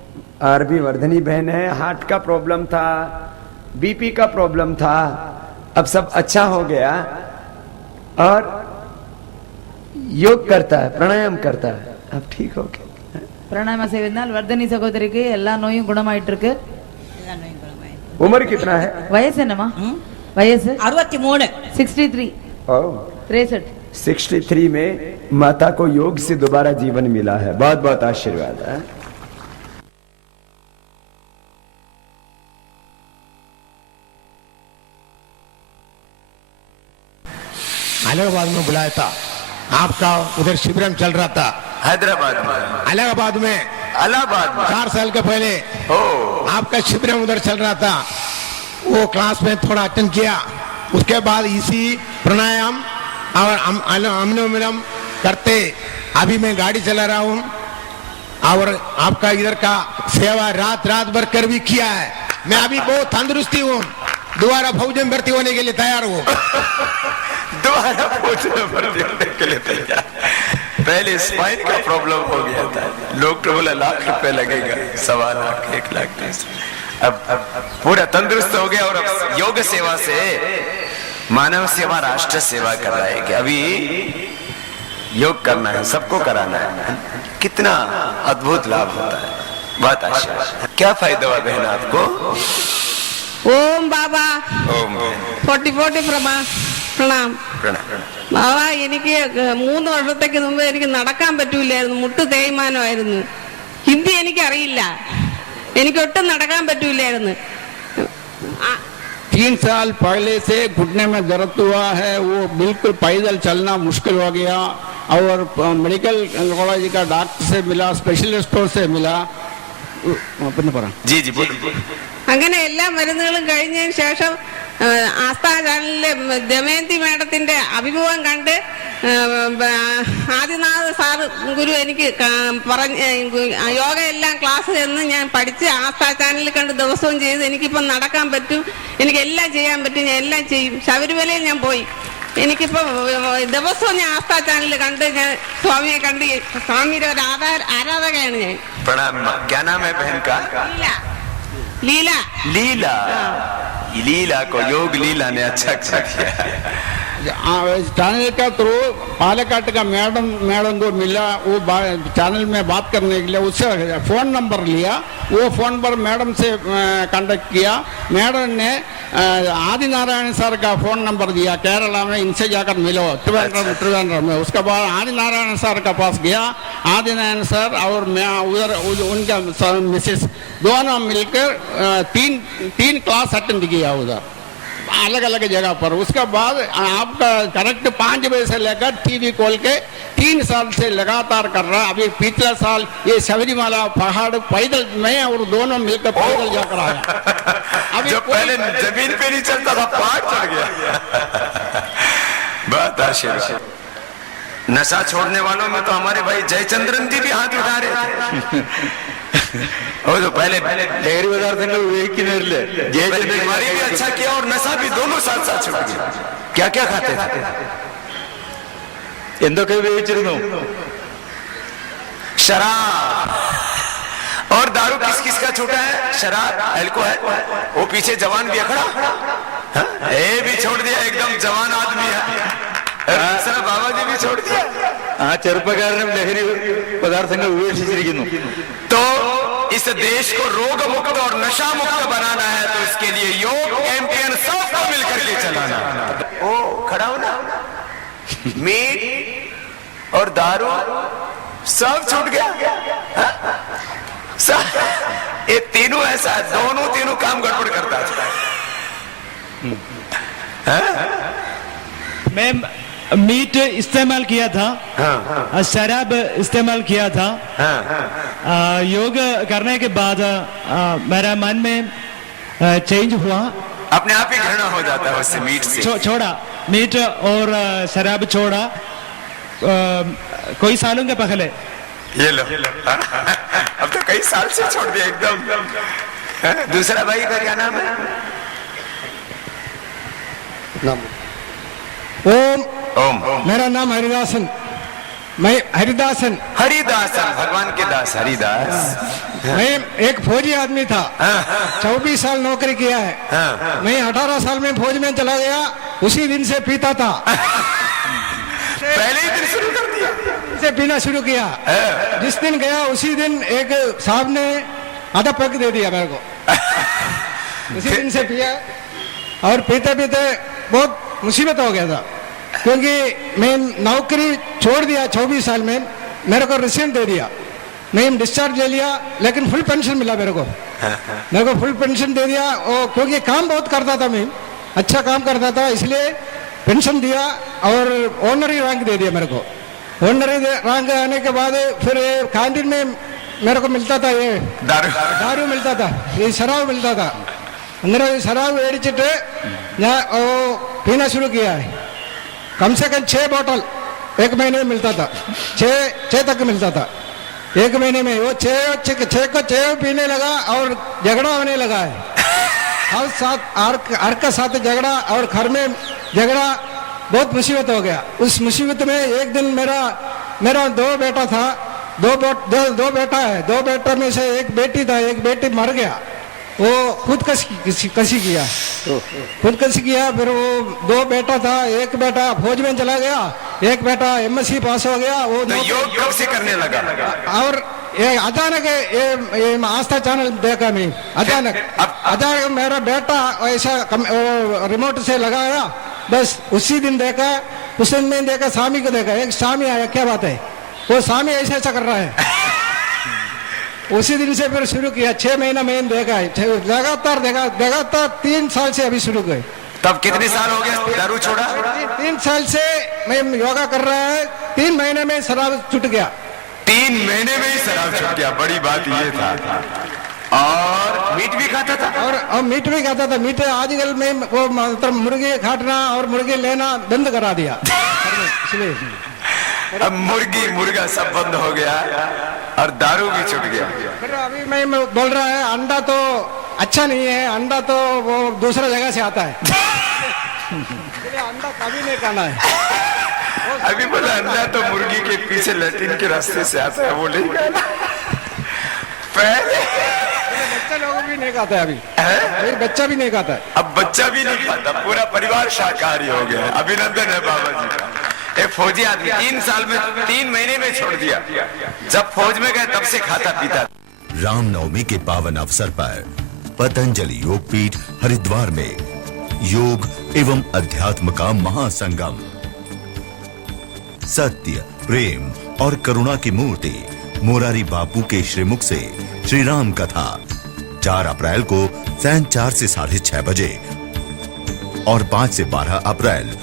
आरबी वर्धनी बहन है। हार्ट का प्रॉब्लम था, बीपी का प्रॉब्लम था, अब सब अच्छा हो गया और योग करता है, प्राणायाम करता है, अब ठीक हो गया। பிராணாயாம செய்வதனால் வர்தனி சகோதரிக்கு எல்லா நோயும் குணமாயிட்டு இருக்கு। उम्र कितना है? वयस என்னமா? वयस 63 63 63 63 में माता को योग से दोबारा जीवन मिला है। बहुत बहुत आशीर्वाद है। इलाहाबाद में बुलाया था आपका, उधर शिविर चल रहा था। हैदराबाद में? इलाहाबाद में 4 साल के पहले आपका शिविर उधर चल रहा था। वो क्लास में थोड़ा अटेंड किया। उसके बाद इसी प्राणायाम और अनुलोम करते अभी मैं गाड़ी चला रहा हूँ और आपका इधर का सेवा रात भर कर भी किया है। मैं अभी बहुत तंदुरुस्ती हूँ। दोबारा फौज में भर्ती होने के लिए तैयार हूँ। दोबारा फौज में भर्ती होने के लिए तैयार। पहले स्पाइन का प्रॉब्लम हो गया था, लोग तो बोला लाख रुपए लगेगा, 1.25 लाख 1 लाख 30। अब पूरा तंदुरुस्त हो गया और अब योग सेवा से मानव सेवा राष्ट्र सेवा कर रहा है कि अभी योग करना है, सबको कराना है। कितना अद्भुत लाभ होता है। बहुत अच्छा। क्या फायदा हुआ बहन आपको? ओम बाबा 40 പ്രണാം ബാബാ, എനിക്ക് 3 വർഷത്തേക്ക് മുമ്പ് എനിക്ക് നടക്കാൻ പറ്റൂലായിരുന്നു. മുട്ട് തേയ്മാനമായിരുന്നു. ഹിന്ദി എനിക്കറിയില്ല. എനിക്ക് ഒട്ടും നടക്കാൻ പറ്റൂലായിരുന്നു. 3 साल पहले से घुटने में दर्द हुआ है, वो बिल्कुल पैदल चलना मुश्किल हो गया और मेडिकल कॉलेज का डॉक्टर से मिला, स्पेशलिस्टों से मिला। जी जी അങ്ങനെ എല്ലാ മരുന്നുകളും കഴിഞ്ഞതിന് ശേഷം ആസ്ഥാ ചാനലിലെ ദമയന്തി മേഡത്തിന്റെ അഭിമുഖം കണ്ട് ആദിനാഥ് സാറ് ഗുരു എനിക്ക് പറഞ്ഞ യോഗ എല്ലാം ക്ലാസ് എന്ന് ഞാൻ പഠിച്ച് ആസ്ഥാ ചാനലിൽ കണ്ട് ദിവസവും ചെയ്ത് എനിക്കിപ്പം നടക്കാൻ പറ്റും, എനിക്ക് എല്ലാം ചെയ്യാൻ പറ്റും, ഞാൻ എല്ലാം ചെയ്യും. ശബരിമലയിൽ ഞാൻ പോയി. എനിക്കിപ്പോ ദിവസവും ഞാൻ ആസ്ഥാ ചാനലിൽ കണ്ട് ഞാൻ സ്വാമിയെ കണ്ട് സ്വാമിയുടെ ഒരു ആരാധകയാണ് ഞാൻ. क्या नाम है बहन का? लीला। लीला लीला को योग लीला ने अच्छा किया। चैनल का थ्रू पालकाट का मैडम को मिला, वो चैनल में बात करने के लिए उससे फ़ोन नंबर लिया। वो फ़ोन पर मैडम से कांटेक्ट किया। मैडम ने आदिनारायण सर का फ़ोन नंबर दिया, केरला में, इनसे जाकर मिलो त्रिवेंद्रम में। उसके बाद आदिनारायण सर का पास गया। आदिनारायण सर और मैं उधर उनका मिसेस दोनों मिलकर 3 क्लास अटेंड किया उधर। अलग अलग जगह पर। उसके बाद आपका करेक्ट 5 बजे से लेकर टीवी खोल के 3 साल से लगातार कर रहा। अभी पिछला साल ये सबरीमाला पहाड़ पैदल मैं और दोनों मिलकर पैदल जाकर आया। अभी जो पहले जमीन पे नहीं चलता था पहाड़ चढ़ गया। बात आशीर्वाद। नशा छोड़ने वालों में तो हमारे भाई जयचंद्रन जी भी हाथ उठा रहे थे। और जो पहले डेहरी बाजार से एक ही बीमारी भी अच्छा किया और नशा भी दोनों साथ साथ छूट गया। क्या क्या खाते थे? शराब और दारू किस किस का छूटा है? शराब, अल्कोहल। वो पीछे जवान भी अखड़ा, ये भी छोड़ दिया, एकदम जवान आदमी है। सर बाबा जी भी छोड़ दिया। हाँ, ചെറുപ്പക്കാരനും ലഹരി പദാർത്ഥങ്ങൾ ഉപേക്ഷിച്ചിരിക്കുന്നു। तो इस देश को रोग मुक्त और नशा मुक्त बनाना है, तो इसके लिए योग कैंपेन सबको मिलकर के चलाना है। ओ खड़ा हो ना, मीट और दारू सब छूट गया। सब ये तीनों ऐसा, दोनों तीनों काम गड़बड़ करता है। मैं मीट इस्तेमाल किया था, शराब इस्तेमाल किया था। योग करने के बाद मेरा मन में चेंज हुआ। अपने आप ही घृणा हो जाता है उससे, मीट से। छोड़ा मीट और शराब छोड़ा कोई सालों के पहले। ये लो अब तो कई साल से छोड़ दिया एकदम। दूसरा भाई का क्या नाम है? ओम। ओम। मेरा नाम हरिदासन, मैं हरिदासन भगवान के दास हरिदास। मैं एक फौजी आदमी था, 24 साल नौकरी किया है। मैं 18 साल में फौज में चला गया, उसी दिन से पीता था। पहले ही दिन शुरू कर दिया से पीना शुरू किया। जिस दिन गया उसी दिन एक साहब ने आधा पैक दे दिया मेरे को। उसी दिन से पिया और पीते पीते बहुत मुसीबत हो गया था, क्योंकि मैं नौकरी छोड़ दिया 24 साल में। मेरे को रिसीव दे दिया, मैं डिस्चार्ज ले लिया, लेकिन फुल पेंशन मिला मेरे को फुल पेंशन दे दिया। और क्योंकि काम बहुत करता था, मैं अच्छा काम करता था, इसलिए पेंशन दिया और ऑनरी रैंक दे दिया मेरे को। ऑनरी रैंक आने के बाद फिर कैंटीन में मेरे को मिलता था ये दारू मिलता था, ये शराब मिलता था। अंदर शराब एडिचिट पीना शुरू किया है। कम से कम 6 बोतल एक महीने में मिलता था, 6 तक मिलता था एक महीने में। वो 6 पीने लगा और झगड़ा होने लगा है। हर का साथ झगड़ा और घर में झगड़ा, बहुत मुसीबत हो गया। उस मुसीबत में एक दिन मेरा 2 बेटा था, 2 बेटा है। 2 बेटा में से एक बेटी था, एक बेटी मर गया। वो खुदकशी किया। फिर वो 2 बेटा था, एक बेटा फौज में चला गया, एक बेटा MSc पास हो गया। वो तो योग कब से करने लगा? और ये अचानक ये आस्था चैनल देखा मैं, अचानक मेरा बेटा ऐसा रिमोट से लगाया, बस उसी दिन देखा। उस दिन में देखा, स्वामी को देखा, एक स्वामी आया, क्या बात है, वो स्वामी ऐसा कर रहा है। उसी दिन से फिर शुरू किया, 6 महीना मैंने देखा है, लगातार 3 साल से अभी शुरू गए। तब कितने साल हो गए दारू छोड़ा? 3 साल से मैं योगा कर रहा है। 3 महीने में शराब छूट गया। 3 महीने में ही शराब छूट गया, बड़ी बात ये था। और मीट भी खाता था? और मीट भी खाता था। मीट आजकल में वो मतलब मुर्गी काटना और मुर्गी लेना बंद करा दिया। इसलिए अब मुर्गा सब बंद हो गया और दारू भी छूट गया। फिर अभी मैं बोल रहा है, अंडा तो अच्छा नहीं है, अंडा तो वो दूसरा जगह से आता है। अंडा कभी नहीं खाना है। अभी बोला अंडा तो मुर्गी के पीछे लैट्रिन के रास्ते से आता है, वो नहीं खाना। पहले बच्चा लोग भी नहीं खाता है, अभी बच्चा भी नहीं खाता है। अब बच्चा भी नहीं खाता, पूरा परिवार शाकाहारी हो गया। अभिनंदन है बाबा जी का। एक फौजी आदमी 3 महीने में छोड़ दिया। जब फौज में गए तब से खाता पीता। रामनवमी के पावन अवसर पर पतंजलि योगपीठ हरिद्वार में योग एवं अध्यात्म का महासंगम। सत्य, प्रेम और करुणा की मूर्ति मोरारी बापू के श्रीमुख से श्री राम कथा 4 अप्रैल को 4:30 से 6:30 बजे। और 5 से 12 अप्रैल